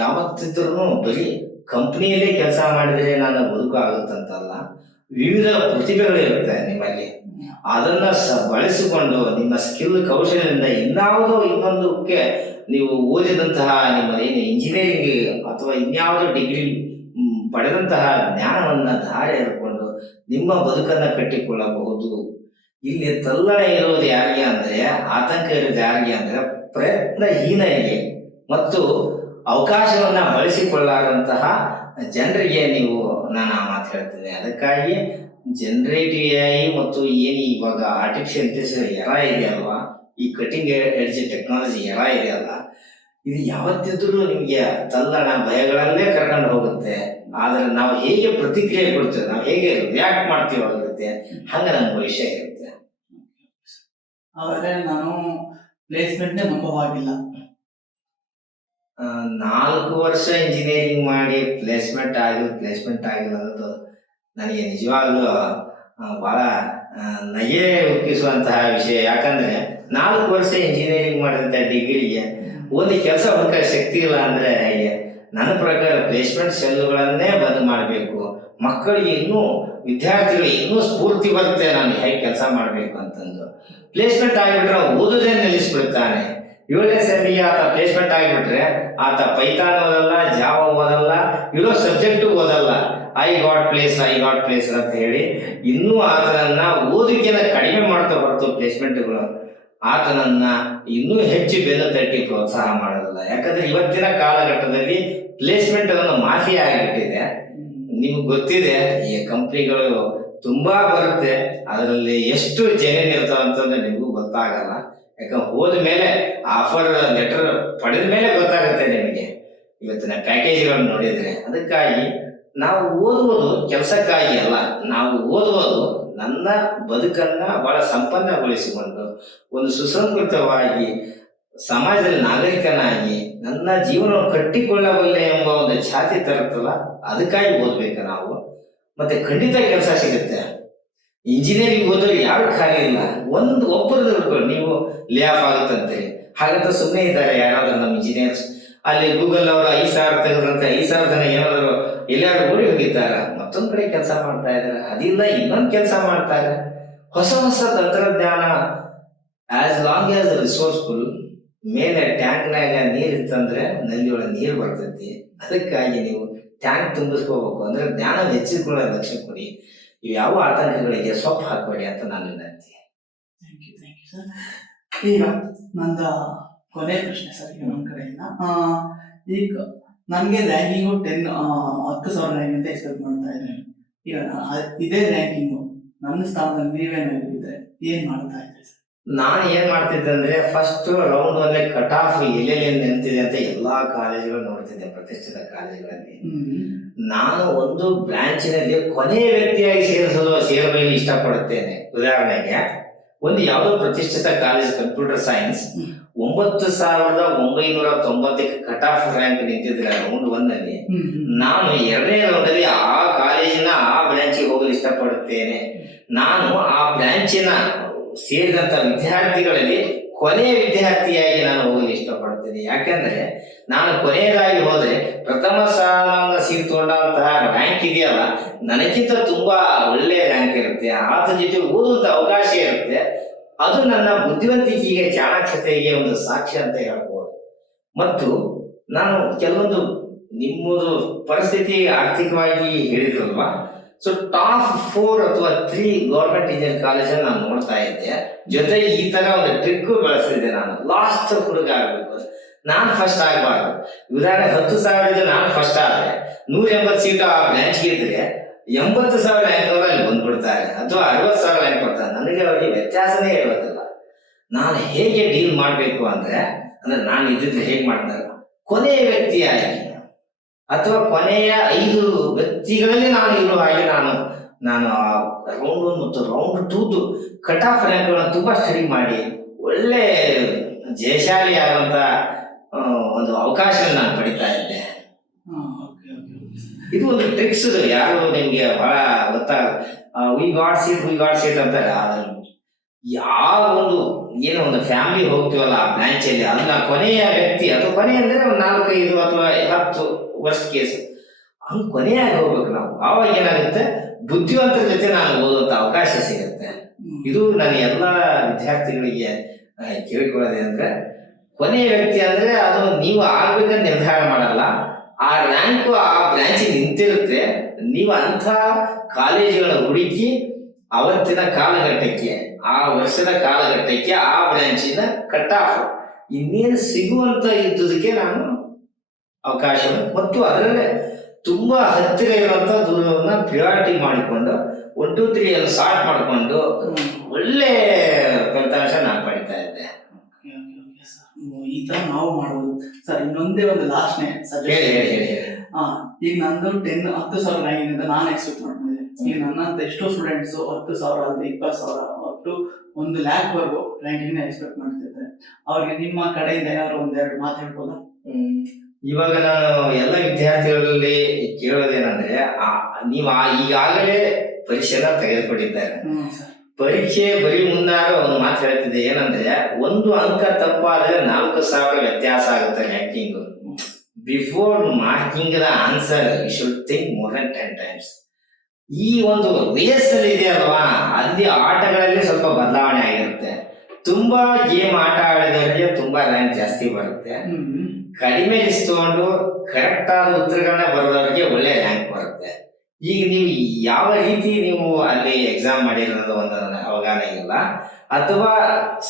ಯಾವತ್ತಿದ್ರೂ ಬರೀ ಕಂಪ್ನಿಯಲ್ಲೇ ಕೆಲಸ ಮಾಡಿದರೆ ನನ್ನ ಬದುಕು ಆಗುತ್ತಂತಲ್ಲ. ವಿವಿಧ ಪ್ರತಿಭೆಗಳು ಇರುತ್ತೆ ನಿಮ್ಮಲ್ಲಿ, ಅದನ್ನ ಬಳಸಿಕೊಂಡು ನಿಮ್ಮ ಸ್ಕಿಲ್ ಕೌಶಲ್ಯದಿಂದ ಇನ್ಯಾವುದೋ ಇನ್ನೊಂದಕ್ಕೆ ನೀವು ಓದಿದಂತಹ ನಿಮ್ಮ ಏನು ಇಂಜಿನಿಯರಿಂಗ್ ಅಥವಾ ಇನ್ಯಾವುದೋ ಡಿಗ್ರಿ ಪಡೆದಂತಹ ಜ್ಞಾನವನ್ನ ಧಾರೆ ಎರ್ಕೊಂಡು ನಿಮ್ಮ ಬದುಕನ್ನ ಕಟ್ಟಿಕೊಳ್ಳಬಹುದು. ಇಲ್ಲಿ ತಲ್ಲಣ ಇರೋದು ಯಾರಿಗೆ ಅಂದ್ರೆ, ಆತಂಕ ಇರೋದು ಯಾರಿಗೆ ಅಂದ್ರೆ ಪ್ರಯತ್ನಹೀನರಿಗೆ ಮತ್ತು ಅವಕಾಶವನ್ನ ಬಳಸಿಕೊಳ್ಳಾರಂತಹ ಜನರಿಗೆ ನೀವು ನಾನು ಆ ಮಾತು ಹೇಳ್ತೇನೆ. ಅದಕ್ಕಾಗಿ ಜನರೇಟಿವ್ ಎ ಐ ಮತ್ತು ಏನು ಇವಾಗ ಆರ್ಟಿಫಿಷಿಯಲ್ ಇಂಟೆಲಿಜೆನ್ಸ್ ಎರ ಇದೆಯಲ್ವಾ, ಈ ಕಟಿಂಗ್ ಎಡ್ಜ್ ಟೆಕ್ನಾಲಜಿ ಎರ ಇದೆಯಲ್ಲ, ಇದು ಯಾವತ್ತಿದ್ರೂ ನಿಮಗೆ ತಲ್ಲಣ ಭಯಗಳಲ್ಲೇ ಕರ್ಕೊಂಡು ಹೋಗುತ್ತೆ. ಆದ್ರೆ ನಾವು ಹೇಗೆ ಪ್ರತಿಕ್ರಿಯೆ ಕೊಡ್ತೇವೆ, ನಾವು ಹೇಗೆ ರಿಯಾಕ್ಟ್ ಮಾಡ್ತೀವಿ ಆಗಿರುತ್ತೆ, ಹಂಗ ನಮ್ಮ ಭವಿಷ್ಯ ಇರುತ್ತೆ. ಆದರೆ ನಾನು ಪ್ಲೇಸ್ಮೆಂಟ್ನೇ ನಂಬವಾಗಿಲ್ಲ. 4 ವರ್ಷ ಇಂಜಿನಿಯರಿಂಗ್ ಮಾಡಿ ಪ್ಲೇಸ್ಮೆಂಟ್ ಆಗಿಲ್ಲ ಅನ್ನೋದು ನನಗೆ ನಿಜವಾಗ್ಲೂ ಬಹಳ ನಗೆ ಹುಟ್ಟಿಸುವಂತಹ ವಿಷಯ. ಯಾಕಂದ್ರೆ 4 ವರ್ಷ ಇಂಜಿನಿಯರಿಂಗ್ ಮಾಡಿದಂಥ ಡಿಗ್ರಿಗೆ ಒಂದು ಕೆಲಸ ಹುಡುಕ ಶಕ್ತಿ ಇಲ್ಲ ಅಂದ್ರೆ ಹೇಗೆ? ನನ್ನ ಪ್ರಕಾರ ಪ್ಲೇಸ್ಮೆಂಟ್ ಸೆಲ್ಗಳನ್ನೇ ಬಂದ್ ಮಾಡಬೇಕು. ಮಕ್ಕಳಿಗೆ ಇನ್ನೂ ವಿದ್ಯಾರ್ಥಿಗಳು ಇನ್ನೂ ಸ್ಫೂರ್ತಿ ಬರುತ್ತೆ ನಾನು ಹೇಗೆ ಕೆಲಸ ಮಾಡಬೇಕು ಅಂತಂದು. ಪ್ಲೇಸ್ಮೆಂಟ್ ಆಗಿಬಿಟ್ರೆ ಓದೋದೇ ನಿಲ್ಲಿಸ್ಬಿಡ್ತಾನೆ. 7ನೇ ಸೆಮ್ಮಿಗೆ ಆತ ಪ್ಲೇಸ್ಮೆಂಟ್ ಆಗಿಬಿಟ್ರೆ ಆತ ಪೈಥಾನ್ ಓದಲ್ಲ, ಜಾವ ಓದಲ್ಲ, ಇರೋ ಸಬ್ಜೆಕ್ಟು ಓದಲ್ಲ. ಐ ಗಾಟ್ ಪ್ಲೇಸ್ ಅಂತ ಹೇಳಿ ಇನ್ನೂ ಆತನನ್ನ ಓದಿಕೆನ ಕಡಿಮೆ ಮಾಡ್ತಾ ಹೊರತು ಪ್ಲೇಸ್ಮೆಂಟ್ಗಳು ಆತನನ್ನ ಇನ್ನೂ ಹೆಚ್ಚು ಬೆನ್ನು ತಟ್ಟಿ ಪ್ರೋತ್ಸಾಹ ಮಾಡೋದಿಲ್ಲ. ಯಾಕಂದ್ರೆ ಇವತ್ತಿನ ಕಾಲಘಟ್ಟದಲ್ಲಿ ಪ್ಲೇಸ್ಮೆಂಟ್ ಅನ್ನೋದು ಮಾಫಿಯಾ ಆಗಿಬಿಟ್ಟಿದೆ. ನಿಮ್ಗೆ ಗೊತ್ತಿದೆ, ಈ ಕಂಪ್ನಿಗಳು ತುಂಬಾ ಬರುತ್ತೆ, ಅದರಲ್ಲಿ ಎಷ್ಟು ಜೆನ್ಯೂನ್ ಇರ್ತಾವ ಅಂತಂದ್ರೆ ನಿಮಗೂ ಗೊತ್ತಾಗಲ್ಲ. ಯಾಕಂದ್ರೆ ಹೋದ ಮೇಲೆ ಆಫರ್ ಲೆಟರ್ ಪಡೆದ ಮೇಲೆ ಗೊತ್ತಾಗುತ್ತೆ ನಿಮಗೆ ಇವತ್ತಿನ ಪ್ಯಾಕೇಜ್ಗಳನ್ನು ನೋಡಿದ್ರೆ. ಅದಕ್ಕಾಗಿ ನಾವು ಓದುವುದು ಕೆಲಸಕ್ಕಾಗಿ ಅಲ್ಲ, ನಾವು ಓದುವುದು ನನ್ನ ಬದುಕನ್ನ ಬಹಳ ಸಂಪನ್ನಗೊಳಿಸಿಕೊಂಡು ಒಂದು ಸುಸಂಸ್ಕೃತವಾಗಿ ಸಮಾಜದಲ್ಲಿ ನಾಗರಿಕನಾಗಿ ನನ್ನ ಜೀವನವನ್ನು ಕಟ್ಟಿಕೊಳ್ಳಬಲ್ಲೆ ಎಂಬ ಒಂದು ಛಾತಿ ತರುತ್ತಲ್ಲ, ಅದಕ್ಕಾಗಿ ಓದ್ಬೇಕು ನಾವು. ಮತ್ತೆ ಖಂಡಿತ ಕೆಲಸ ಸಿಗುತ್ತೆ. ಇಂಜಿನಿಯರಿಂಗ್ ಓದೋರು ಯಾರು ಖಾಲಿ ಇಲ್ಲ. ಒಬ್ಬರದ್ದು ನೀವು ಲೇ ಆಫ್ ಆಗುತ್ತಂತೇಳಿ ಹಾಗಂತ ಸುಮ್ಮನೆ ಇದ್ದಾರೆ ಯಾರಾದ್ರೂ ನಮ್ಮ ಇಂಜಿನಿಯರ್ಸ್. ಅಲ್ಲಿ ಗೂಗಲ್ ಅವರು 5,000 ತೆಗೆದಂತೆ 5,000 ಜನ ಏನಾದ್ರು ಎಲ್ಲಾರು ಓಡಿ ಹೋಗಿದ್ದಾರ, ಮತ್ತೊಂದ್ ಕಡೆ ಕೆಲಸ ಮಾಡ್ತಾ ಇದ್ದಾರೆ. ಅದಿಲ್ಲ ಇನ್ನೊಂದು ಕೆಲಸ ಮಾಡ್ತಾರೆ. ಹೊಸ ತಂತ್ರಜ್ಞಾನ ಆಸ್ ಲಾಂಗ್ ಆಸ್ ರಿಸೋರ್ಸ್ಫುಲ್. ಮೇಲೆ ಟ್ಯಾಂಕ್ನಾಗ ನೀರ್ ಇತ್ತಂದ್ರೆ ನಲ್ಲಿ ಒಳಗೆ ನೀರು ಬರ್ತೈತಿ. ಅದಕ್ಕಾಗಿ ನೀವು ಟ್ಯಾಂಕ್ ತುಂಬಿಸ್ಕೋಬೇಕು. ಅಂದ್ರೆ ಜ್ಞಾನ ಹೆಚ್ಚಿಕೊಳ್ಳೋ ಲಕ್ಷ್ಯ ಕೊಡಿ. ಇವು ಯಾವ ಆತಂಕಗಳಿಗೆ ಸೊಪ್ಪು ಹಾಕಬೇಡಿ ಅಂತ ನಾನು ವಿನಂತಿ. Thank you sir. ಈಗ ನಂದ ಕೊನೆ ಪ್ರಶ್ನೆ ಸರ್ ಈಗ ನನ್ನ ಕಡೆಯಿಂದ. ಈಗ ನನಗೆ ರ್ಯಾಂಕಿಂಗು 10,000 ರ್ಯಾಂಕ್ ಅಂತ ಎಕ್ಸ್ಪೆಕ್ಟ್ ಮಾಡ್ತಾ ಇದ್ದೇನೆ. ಈಗ ಇದೇ ರ್ಯಾಂಕಿಂಗು ನನ್ನ ಸ್ಥಾನದಲ್ಲಿ ನೀವೇನಾಗಿದ್ರೆ ಏನ್ ಮಾಡ್ತಾ ಇದ್ರಿ ಸರ್? ನಾನು ಏನ್ ಮಾಡ್ತಿದ್ದೆ ಅಂದ್ರೆ, ಫಸ್ಟ್ ರೌಂಡ್ ಅಲ್ಲೇ ಕಟ್ ಆಫ್ ಎಲ್ಲೆಲ್ಲಿ ನಿಂತಿದೆ ಅಂತ ಎಲ್ಲಾ ಕಾಲೇಜುಗಳು ನೋಡ್ತಿದ್ದೆ, ಪ್ರತಿಷ್ಠಿತ ಕಾಲೇಜುಗಳಲ್ಲಿ. ನಾನು ಒಂದು ಬ್ರಾಂಚಿನಲ್ಲಿ ಕೊನೆಯ ವ್ಯಕ್ತಿಯಾಗಿ ಸೇರಲು ಇಷ್ಟಪಡುತ್ತೇನೆ. ಉದಾಹರಣೆಗೆ ಒಂದು ಯಾವುದೋ ಪ್ರತಿಷ್ಠಿತ ಕಾಲೇಜ್ ಕಂಪ್ಯೂಟರ್ ಸೈನ್ಸ್ 9,990ಕ್ಕೆ ಕಟ್ ಆಫ್ ರ್ಯಾಂಕ್ ನಿಂತಿದ್ರೆ ರೌಂಡ್ 1 ನಲ್ಲಿ, ನಾನು 2ನೇ ರೌಂಡ್ ಅಲ್ಲಿ ಆ ಕಾಲೇಜಿನ ಆ ಬ್ರಾಂಚಿಗೆ ಹೋಗಲು ಇಷ್ಟಪಡುತ್ತೇನೆ. ನಾನು ಆ ಬ್ರಾಂಚಿನ ಸೇರಿದಂತ ವಿದ್ಯಾರ್ಥಿಗಳಲ್ಲಿ ಕೊನೆಯ ವಿದ್ಯಾರ್ಥಿಯಾಗಿ ನಾನು ಹೋಗಲು ಇಷ್ಟಪಡ್ತೇನೆ. ಯಾಕಂದ್ರೆ ನಾನು ಕೊನೆಯದಾಗಿ ಹೋದ್ರೆ ಪ್ರಥಮ ಸ್ಥಾನವನ್ನು ಸೀತುಕೊಂಡಂತಹ ರ್ಯಾಂಕ್ ಇದೆಯಲ್ಲ, ನನಗಿಂತ ತುಂಬಾ ಒಳ್ಳೆಯ ರ್ಯಾಂಕ್ ಇರುತ್ತೆ. ಆತ ಜೊತೆ ಓದುವಂತ ಅವಕಾಶ ಇರುತ್ತೆ. ಅದು ನನ್ನ ಬುದ್ಧಿವಂತಿಕೆಗೆ, ಚಾಣಾಕ್ಷತೆಗೆ ಒಂದು ಸಾಕ್ಷ್ಯ ಅಂತ ಹೇಳ್ಬೋದು. ಮತ್ತು ನಾನು ಕೆಲವೊಂದು ನಿಮ್ಮದು ಪರಿಸ್ಥಿತಿ ಆರ್ಥಿಕವಾಗಿ ಹೇಳಿದ್ರಲ್ವಾ, ಸೊ ಟಾಪ್ 4 ಅಥವಾ 3 ಗೌರ್ಮೆಂಟ್ ಇಂಜಿನಿಯರ್ ಕಾಲೇಜಲ್ಲಿ ನಾನು ನೋಡ್ತಾ ಇದ್ದೆ. ಜೊತೆಗೆ ಈ ತರ ಒಂದು ಟ್ರಿಕ್ ಬಳಸ್ತಿದ್ದೆ. ನಾನು ಲಾಸ್ಟ್ ಹುಡುಗ ಆಗ್ಬೇಕು, ನಾನು ಫಸ್ಟ್ ಆಗಬಾರ್ದು. ಉದಾಹರಣೆ 10,000 ನಾನು ಫಸ್ಟ್ ಆದ್ರೆ 180 ಸೀಟು ಆ ಬ್ರಾಂಚ್ಗೆ ಇದ್ರೆ 80,000 ರ್ಯಾಂಕ್ ಅವರು ಅಲ್ಲಿ ಬಂದ್ಬಿಡ್ತಾರೆ ಅಥವಾ 60,000 ರ್ಯಾಂಕ್ ಬರ್ತಾರೆ. ನನಗೆ ಅವರಿಗೆ ವ್ಯತ್ಯಾಸನೇ ಇರೋದಿಲ್ಲ. ನಾನು ಹೇಗೆ ಡೀಲ್ ಮಾಡಬೇಕು ಅಂದ್ರೆ ನಾನು ಇದ್ದಿದ್ರೆ ಹೇಗೆ ಮಾಡ್ತಾರೆ, ಕೊನೆಯ ವ್ಯಕ್ತಿಯಾಗಿ ಅಥವಾ ಕೊನೆಯ 5 ವ್ಯಕ್ತಿಗಳಲ್ಲಿ ನಾನು ಇರೋ ಹಾಗೆ ನಾನು ರೌಂಡ್ 1 ಮತ್ತು ರೌಂಡ್ 2 ಕಟ್ ಆಫ್ ರ್ಯಾಂಕ್ಗಳನ್ನು ತುಂಬಾ ಸ್ಟಡಿ ಮಾಡಿ ಒಳ್ಳೆ ಜಯಶಾಲಿ ಆಗುವಂತ ಒಂದು ಅವಕಾಶ ನಾನು ಪಡಿತಾ ಇದ್ದೆ. ಇದು ಒಂದು ಟ್ರಿಕ್ಸ್, ಯಾರು ನಿಮ್ಗೆ ಬಹಳ ವಿ ಗಾಟ್ ಸೀಟ್ ಅಂತಾರೆ. ಆದ್ರೆ ಯಾವ ಒಂದು ಫ್ಯಾಮಿಲಿ ಹೋಗ್ತೀವಲ್ಲ ಆ ಬ್ರಾಂಚ್ ಅಲ್ಲಿ, ಅದನ್ನ ಕೊನೆಯ ವ್ಯಕ್ತಿ ಅಥವಾ ಕೊನೆ ಅಂದ್ರೆ ಒಂದು 4, 5 ಅಥವಾ 10 ವರ್ಷ ಕೇಸ್ ಹಂಗ್ ಕೊನೆಯಾಗಿ ಹೋಗ್ಬೇಕು ನಾವು. ಆವಾಗ ಏನಾಗುತ್ತೆ, ಬುದ್ಧಿವಂತರ ಜೊತೆ ನಾನು ಓದುವಂತ ಅವಕಾಶ ಸಿಗುತ್ತೆ. ಇದು ನಾನು ಎಲ್ಲಾ ವಿದ್ಯಾರ್ಥಿಗಳಿಗೆ ಕೇಳಿಕೊಳ್ಳೋದೇನಂದ್ರೆ, ಕೊನೆಯ ವ್ಯಕ್ತಿ ಅಂದ್ರೆ ಅದು ನೀವು ಆಗ್ಬೇಕಂತ ನಿರ್ಧಾರ ಮಾಡಲ್ಲ, ಆ ರ್ಯಾಂಕು ಆ ಬ್ರಾಂಚಿಗೆ ನಿಂತಿರುತ್ತೆ. ನೀವು ಅಂಥ ಕಾಲೇಜುಗಳ ಹುಡುಕಿ ಅವತ್ತಿನ ಕಾಲಘಟ್ಟಕ್ಕೆ, ಆ ವರ್ಷದ ಕಾಲಘಟ್ಟಕ್ಕೆ ಆ ಬ್ರಾಂಚಿನ ಕಟ್ ಆಫ್ ಇನ್ನೇನು ಸಿಗುವಂತ ಇದ್ದುದಕ್ಕೆ ನಾನು ಅವಕಾಶ ಮತ್ತು ಅದರಲ್ಲೇ ತುಂಬಾ ಹತ್ತಿರ ಇರುವಂತ ದೂರವನ್ನ ಪ್ರಿಯಾರಿಟಿ ಮಾಡಿಕೊಂಡು 1, 2, 3 ಅನ್ನು ಸಾರ್ಟ್ ಮಾಡಿಕೊಂಡು ಒಳ್ಳೆ ಫಲಿತಾಂಶ ನಾನು ಪಡಿತಾ ಇದ್ದೆ. ಈ ತರ ನಾವು ಮಾಡ್ಬೋದು ಸರ್. ಇನ್ನೊಂದೇ ಒಂದು ಲಾಸ್ಟ್ನೇ ಈಗ ನಂದು 10,000 ರ್ಯಾಂಕಿಂಗ್ ಅಂತ ನಾನು ಎಕ್ಸ್ಪೆಕ್ಟ್ ಮಾಡ್ಕೊಂಡಿದ್ದೆ. ಈಗ ನನ್ನಂತ ಎಷ್ಟೋ ಸ್ಟೂಡೆಂಟ್ಸ್ 10,000 ಅಂತ 20,000 ಅಪ್ ಟು 1,00,000 ವರೆಗೂ ರ್ಯಾಂಕಿಂಗ್ ಎಕ್ಸ್ಪೆಕ್ಟ್ ಮಾಡ್ತಿದ್ದಾರೆ. ಅವ್ರಿಗೆ ನಿಮ್ಮ ಕಡೆಯಿಂದ ಏನಾದ್ರು 1-2 ಮಾತು ಹೇಳ್ಬೋದಾ? ಇವಾಗ ನಾನು ಎಲ್ಲ ವಿದ್ಯಾರ್ಥಿಗಳಲ್ಲಿ ಕೇಳೋದೇನಂದ್ರೆ, ನೀವು ಈಗಾಗಲೇ ಪರೀಕ್ಷೆನ ತೆಗೆದುಕೊಂಡಿದ್ದಾರೆ. ಪರೀಕ್ಷೆ ಬರೀ ಮುನ್ನಾಗ ಒಂದು ಮಾತು ಹೇಳ್ತಿದ್ದೆ, ಏನಂದ್ರೆ 1 ಅಂಕ ತಪ್ಪಾದ್ರೆ 4,000 ವ್ಯತ್ಯಾಸ ಆಗುತ್ತೆ ranking. Before marking the answer you should think more than 10 times. ಈ ಒಂದು ರೇಸ್ ಅಲ್ಲಿ ಇದೆ ಅಲ್ವಾ, ಅಲ್ಲಿ ಆಟಗಳಲ್ಲಿ ಸ್ವಲ್ಪ ಬದಲಾವಣೆ ಆಗಿರುತ್ತೆ. ತುಂಬಾ ಗೇಮ್ ಆಟ ಆಡಿದವರಿಗೆ ತುಂಬಾ ರ್ಯಾಂಕ್ ಜಾಸ್ತಿ ಬರುತ್ತೆ. ಕಡಿಮೆ ಲಿಸ್ಟ್ ತಗೊಂಡು ಕರೆಕ್ಟ್ ಆದ ಉತ್ತರಗಳನ್ನ ಬರೆದವರಿಗೆ ಒಳ್ಳೆ ರ್ಯಾಂಕ್ ಬರುತ್ತೆ. ಈಗ ನೀವು ಯಾವ ರೀತಿ ನೀವು ಅಲ್ಲಿ ಎಕ್ಸಾಮ್ ಮಾಡಿರೋದು ಒಂದು ಅವಗಾಹನ ಇಲ್ಲ, ಅಥವಾ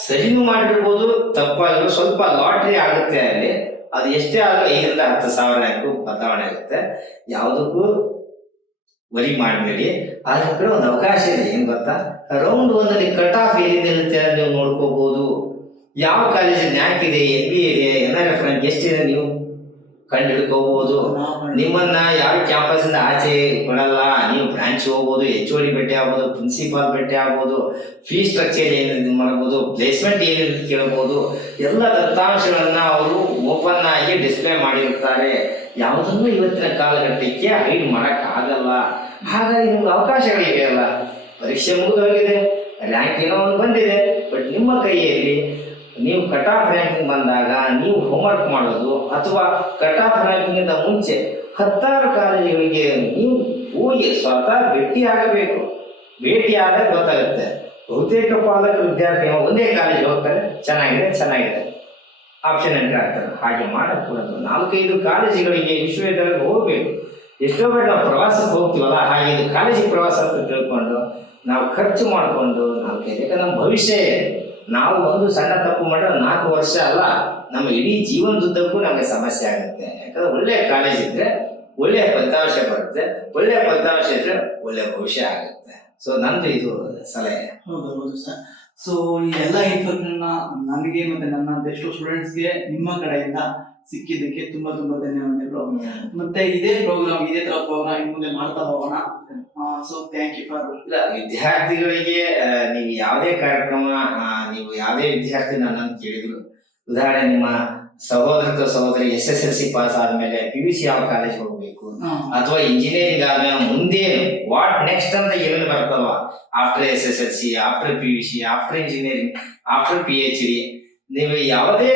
ಸರಿನೂ ಮಾಡಿರ್ಬೋದು, ತಪ್ಪಾಗಿರೋ ಸ್ವಲ್ಪ ಲಾಟ್ರಿ ಆಗುತ್ತೆ ಅಲ್ಲಿ. ಅದು ಎಷ್ಟೇ ಆದ್ರೂ 5,000 ರಿಂದ 10,000 ರ್ಯಾಂಕು ಬದಲಾವಣೆ ಆಗುತ್ತೆ. ಯಾವುದಕ್ಕೂ ವರಿ ಮಾಡಬೇಡಿ. ಆದ್ರ ಕಡೆ ಒಂದು ಅವಕಾಶ ಇದೆ, ಏನ್ ಗೊತ್ತಾ, ರೌಂಡ್ 1 ಅಲ್ಲಿ ಕಟ್ ಆಫ್ ಏನಿರುತ್ತೆ ನೀವು ನೋಡ್ಕೋಬಹುದು. ಯಾವ ಕಾಲೇಜ್ ರ್ಯಾಂಕ್ ಇದೆ, MBA ಇದೆ, NRF ರ್ಯಾಂಕ್ ಎಷ್ಟಿದೆ ನೀವು ಕಂಡು ಹಿಡ್ಕೋಬಹುದು. ನಿಮ್ಮನ್ನ ಯಾವ ಕ್ಯಾಂಪಸ್ ಇಂದ ಆಚೆ ಕೊಡಲ್ಲ, ನೀವು ಬ್ರಾಂಚ್ ಹೋಗ್ಬೋದು, HOD ಭೇಟಿ ಆಗ್ಬೋದು, ಪ್ರಿನ್ಸಿಪಾಲ್ ಭೇಟಿ ಆಗ್ಬೋದು, ಫೀ ಸ್ಟ್ರಕ್ಚರ್ ಏನಿದೆ ಮಾಡ್ಬೋದು, ಪ್ಲೇಸ್ಮೆಂಟ್ ಏನಿದೆ ಕೇಳಬಹುದು. ಎಲ್ಲ ದತ್ತಾಂಶಗಳನ್ನ ಅವರು ಓಪನ್ ಆಗಿ ಡಿಸ್ಪ್ಲೇ ಮಾಡಿರ್ತಾರೆ. ಯಾವುದನ್ನು ಇವತ್ತಿನ ಕಾಲಘಟ್ಟಕ್ಕೆ ಹೈಡ್ ಮಾಡಕ್ ಆಗಲ್ಲ. ಹಾಗಾಗಿ ನಿಮ್ಗೆ ಅವಕಾಶಗಳಿವೆ ಅಲ್ಲ. ಪರೀಕ್ಷೆ ಮುಗಿದೋಗಿದೆ, ರ್ಯಾಂಕ್ ಏನೋ ಒಂದು ಬಂದಿದೆ, ಬಟ್ ನಿಮ್ಮ ಕೈಯಲ್ಲಿ ನೀವು ಕಟ್ ಆಫ್ ರ್ಯಾಂಕಿಂಗ್ ಬಂದಾಗ ನೀವು ಹೋಮ್ವರ್ಕ್ ಮಾಡೋದು, ಅಥವಾ ಕಟ್ ಆಫ್ ರ್ಯಾಂಕಿಂಗ್ ಇಂದ ಮುಂಚೆ 10 ಕಾಲೇಜುಗಳಿಗೆ ನೀವು ಹೋಗಿ ಸ್ವತಃ ಭೇಟಿ ಆಗಬೇಕು. ಭೇಟಿ ಆದ್ರೆ ಗೊತ್ತಾಗುತ್ತೆ. ಬಹುತೇಕ ಪಾಲಕ ವಿದ್ಯಾರ್ಥಿ ಒಂದೇ ಕಾಲೇಜ್ ಹೋಗ್ತಾರೆ, ಚೆನ್ನಾಗಿದೆ ಆಪ್ಷನ್ ಎಂಟ್ರಿ ಆಗ್ತಾರೆ. ಹಾಗೆ ಮಾಡக்கூಡದು. 4-5 ಕಾಲೇಜುಗಳಿಗೆ ವಿಶ್ವವಿದ್ಯಾಲಯಕ್ಕೆ ಹೋಗ್ಬೇಕು. ಎಷ್ಟೋ ಬೇಡ ನಾವು ಪ್ರವಾಸಕ್ಕೆ ಹೋಗ್ತೀವಲ್ಲ, ಹಾಗೆ ಕಾಲೇಜಿಗೆ ಪ್ರವಾಸ ಅಂತ ತಿಳ್ಕೊಂಡು ನಾವು ಖರ್ಚು ಮಾಡಿಕೊಂಡು 4-5, ಯಾಕಂದ್ರೆ ನಮ್ಮ ಭವಿಷ್ಯ ಇದೆ. ನಾವು ಒಂದು ಸಣ್ಣ ತಪ್ಪು ಮಾಡಿದ್ರೆ 4 ವರ್ಷ ಅಲ್ಲ, ನಮ್ಮ ಇಡೀ ಜೀವನದುದ್ದಕ್ಕೂ ನಮಗೆ ಸಮಸ್ಯೆ ಆಗುತ್ತೆ. ಯಾಕಂದ್ರೆ ಒಳ್ಳೆ ಕಾಲೇಜ್ ಇದ್ರೆ ಒಳ್ಳೆ ಫಲಿತಾಂಶ ಬರುತ್ತೆ, ಒಳ್ಳೆ ಫಲಿತಾಂಶ ಇದ್ರೆ ಒಳ್ಳೆ ಭವಿಷ್ಯ ಆಗುತ್ತೆ. ಸೊ ನಂದು ಇದು ಸಲಹೆ. ಹೌದು ಸರ್. ಸೊ ಈ ಎಲ್ಲ ಇನ್ಫಾರ್ಮೇಷನ್ ನನಗೆ ಮತ್ತೆ ನನ್ನ ಎಷ್ಟೋ ಸ್ಟೂಡೆಂಟ್ಸ್ಗೆ ನಿಮ್ಮ ಕಡೆಯಿಂದ ಸಿಕ್ಕಿದ್ದಕ್ಕೆ ತುಂಬಾ ಧನ್ಯವಾದಗಳು. ಮತ್ತೆ ಇದೇ ತರ ಪ್ರೋಗ್ರಾಮ್ ಇನ್ನು ಮುಂದೆ ಮಾಡ್ತಾ ಹೋಗೋಣ. So thank you for. ವಿದ್ಯಾರ್ಥಿಗಳಿಗೆ ನೀವು ಯಾವುದೇ ಕಾರ್ಯಕ್ರಮ, ನೀವು ಯಾವುದೇ ವಿದ್ಯಾರ್ಥಿ ನನ್ನನ್ನು ಕೇಳಿದ್ರು, ಉದಾಹರಣೆ ನಿಮ್ಮ ಸಹೋದರಿ SSLC ಪಾಸ್ ಆದ್ಮೇಲೆ PUC ಯಾವ ಕಾಲೇಜ್ ಹೋಗ್ಬೇಕು, ಅಥವಾ ಇಂಜಿನಿಯರಿಂಗ್ ಆದ್ಮೇಲೆ ಮುಂದೇನು ವಾಟ್ ನೆಕ್ಸ್ಟ್ ಅಂತ ಏನೇನು ಬರ್ತಾವ, after SSLC, after PUC, after engineering, after PhD, ನೀವು ಯಾವುದೇ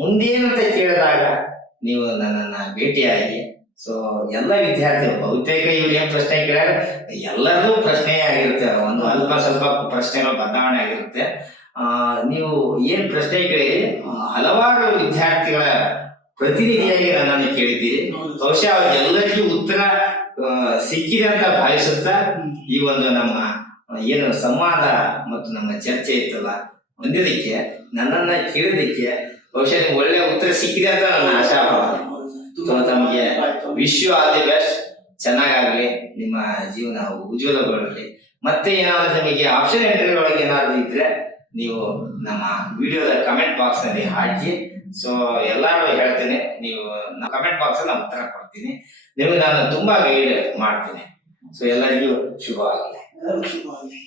ಮುಂದೇನಂತ ಕೇಳಿದಾಗ ನೀವು ನನ್ನನ್ನ ಭೇಟಿಯಾಗಿ. ಸೊ ಎಲ್ಲ ವಿದ್ಯಾರ್ಥಿಗಳು ಬಹುತೇಕ ಇವ್ರು ಏನ್ ಪ್ರಶ್ನೆ ಕೇಳ್ಯಾರ, ಎಲ್ಲರದು ಪ್ರಶ್ನೆ ಆಗಿರುತ್ತೆ. ಒಂದು ಅಲ್ಪ ಸ್ವಲ್ಪ ಪ್ರಶ್ನೆಗಳು ಬದಲಾವಣೆ ಆಗಿರುತ್ತೆ. ನೀವು ಏನ್ ಪ್ರಶ್ನೆ ಕೇಳಿರಿ, ಹಲವಾರು ವಿದ್ಯಾರ್ಥಿಗಳ ಪ್ರತಿನಿಧಿಯಾಗಿ ನನ್ನನ್ನು ಕೇಳಿದ್ದೀರಿ. ಬಹುಶಃ ಅವರೆಲ್ಲರಿಗೂ ಉತ್ತರ ಸಿಕ್ಕಿದೆ ಅಂತ ಭಾವಿಸುತ್ತಾ ಈ ಒಂದು ನಮ್ಮ ಏನು ಸಂವಾದ ಮತ್ತು ನಮ್ಮ ಚರ್ಚೆ ಇತ್ತಲ್ಲ ಹೊಂದಿದ್ದಕ್ಕೆ, ನನ್ನನ್ನ ಕೇಳಿದಕ್ಕೆ ಬಹುಶಃ ಒಳ್ಳೆ ಉತ್ತರ ಸಿಕ್ಕಿದೆ ಅಂತ ನನ್ನ ಆಶಾಭಾವ. ತಮಗೆ wish you all the best. ಚೆನ್ನಾಗಾಗಲಿ, ನಿಮ್ಮ ಜೀವನ ಉಜ್ವಲಗೊಳ್ಳಲಿ. ಮತ್ತೆ ಏನಾದ್ರು ನಿಮಗೆ ಆಪ್ಷನ್ ಎಂಟ್ರಿ ಒಳಗೆ ಏನಾದ್ರು ಇದ್ರೆ ನೀವು ನಮ್ಮ ವಿಡಿಯೋದ ಕಮೆಂಟ್ ಬಾಕ್ಸ್ ನಲ್ಲಿ ಹಾಕಿ. ಸೊ ಎಲ್ಲಾರು ಹೇಳ್ತೇನೆ, ನೀವು ಕಮೆಂಟ್ ಬಾಕ್ಸ್ ಅಲ್ಲಿ ನಾನು ಉತ್ತರ ಕೊಡ್ತೀನಿ. ನಿಮಗೆ ನಾನು ತುಂಬಾ ಗೈಡ್ ಮಾಡ್ತೀನಿ. ಸೊ ಎಲ್ಲರಿಗೂ ಶುಭ ಆಗಲಿ. ಎಲ್ಲರಿಗೂ ಶುಭವಾಗಲಿ.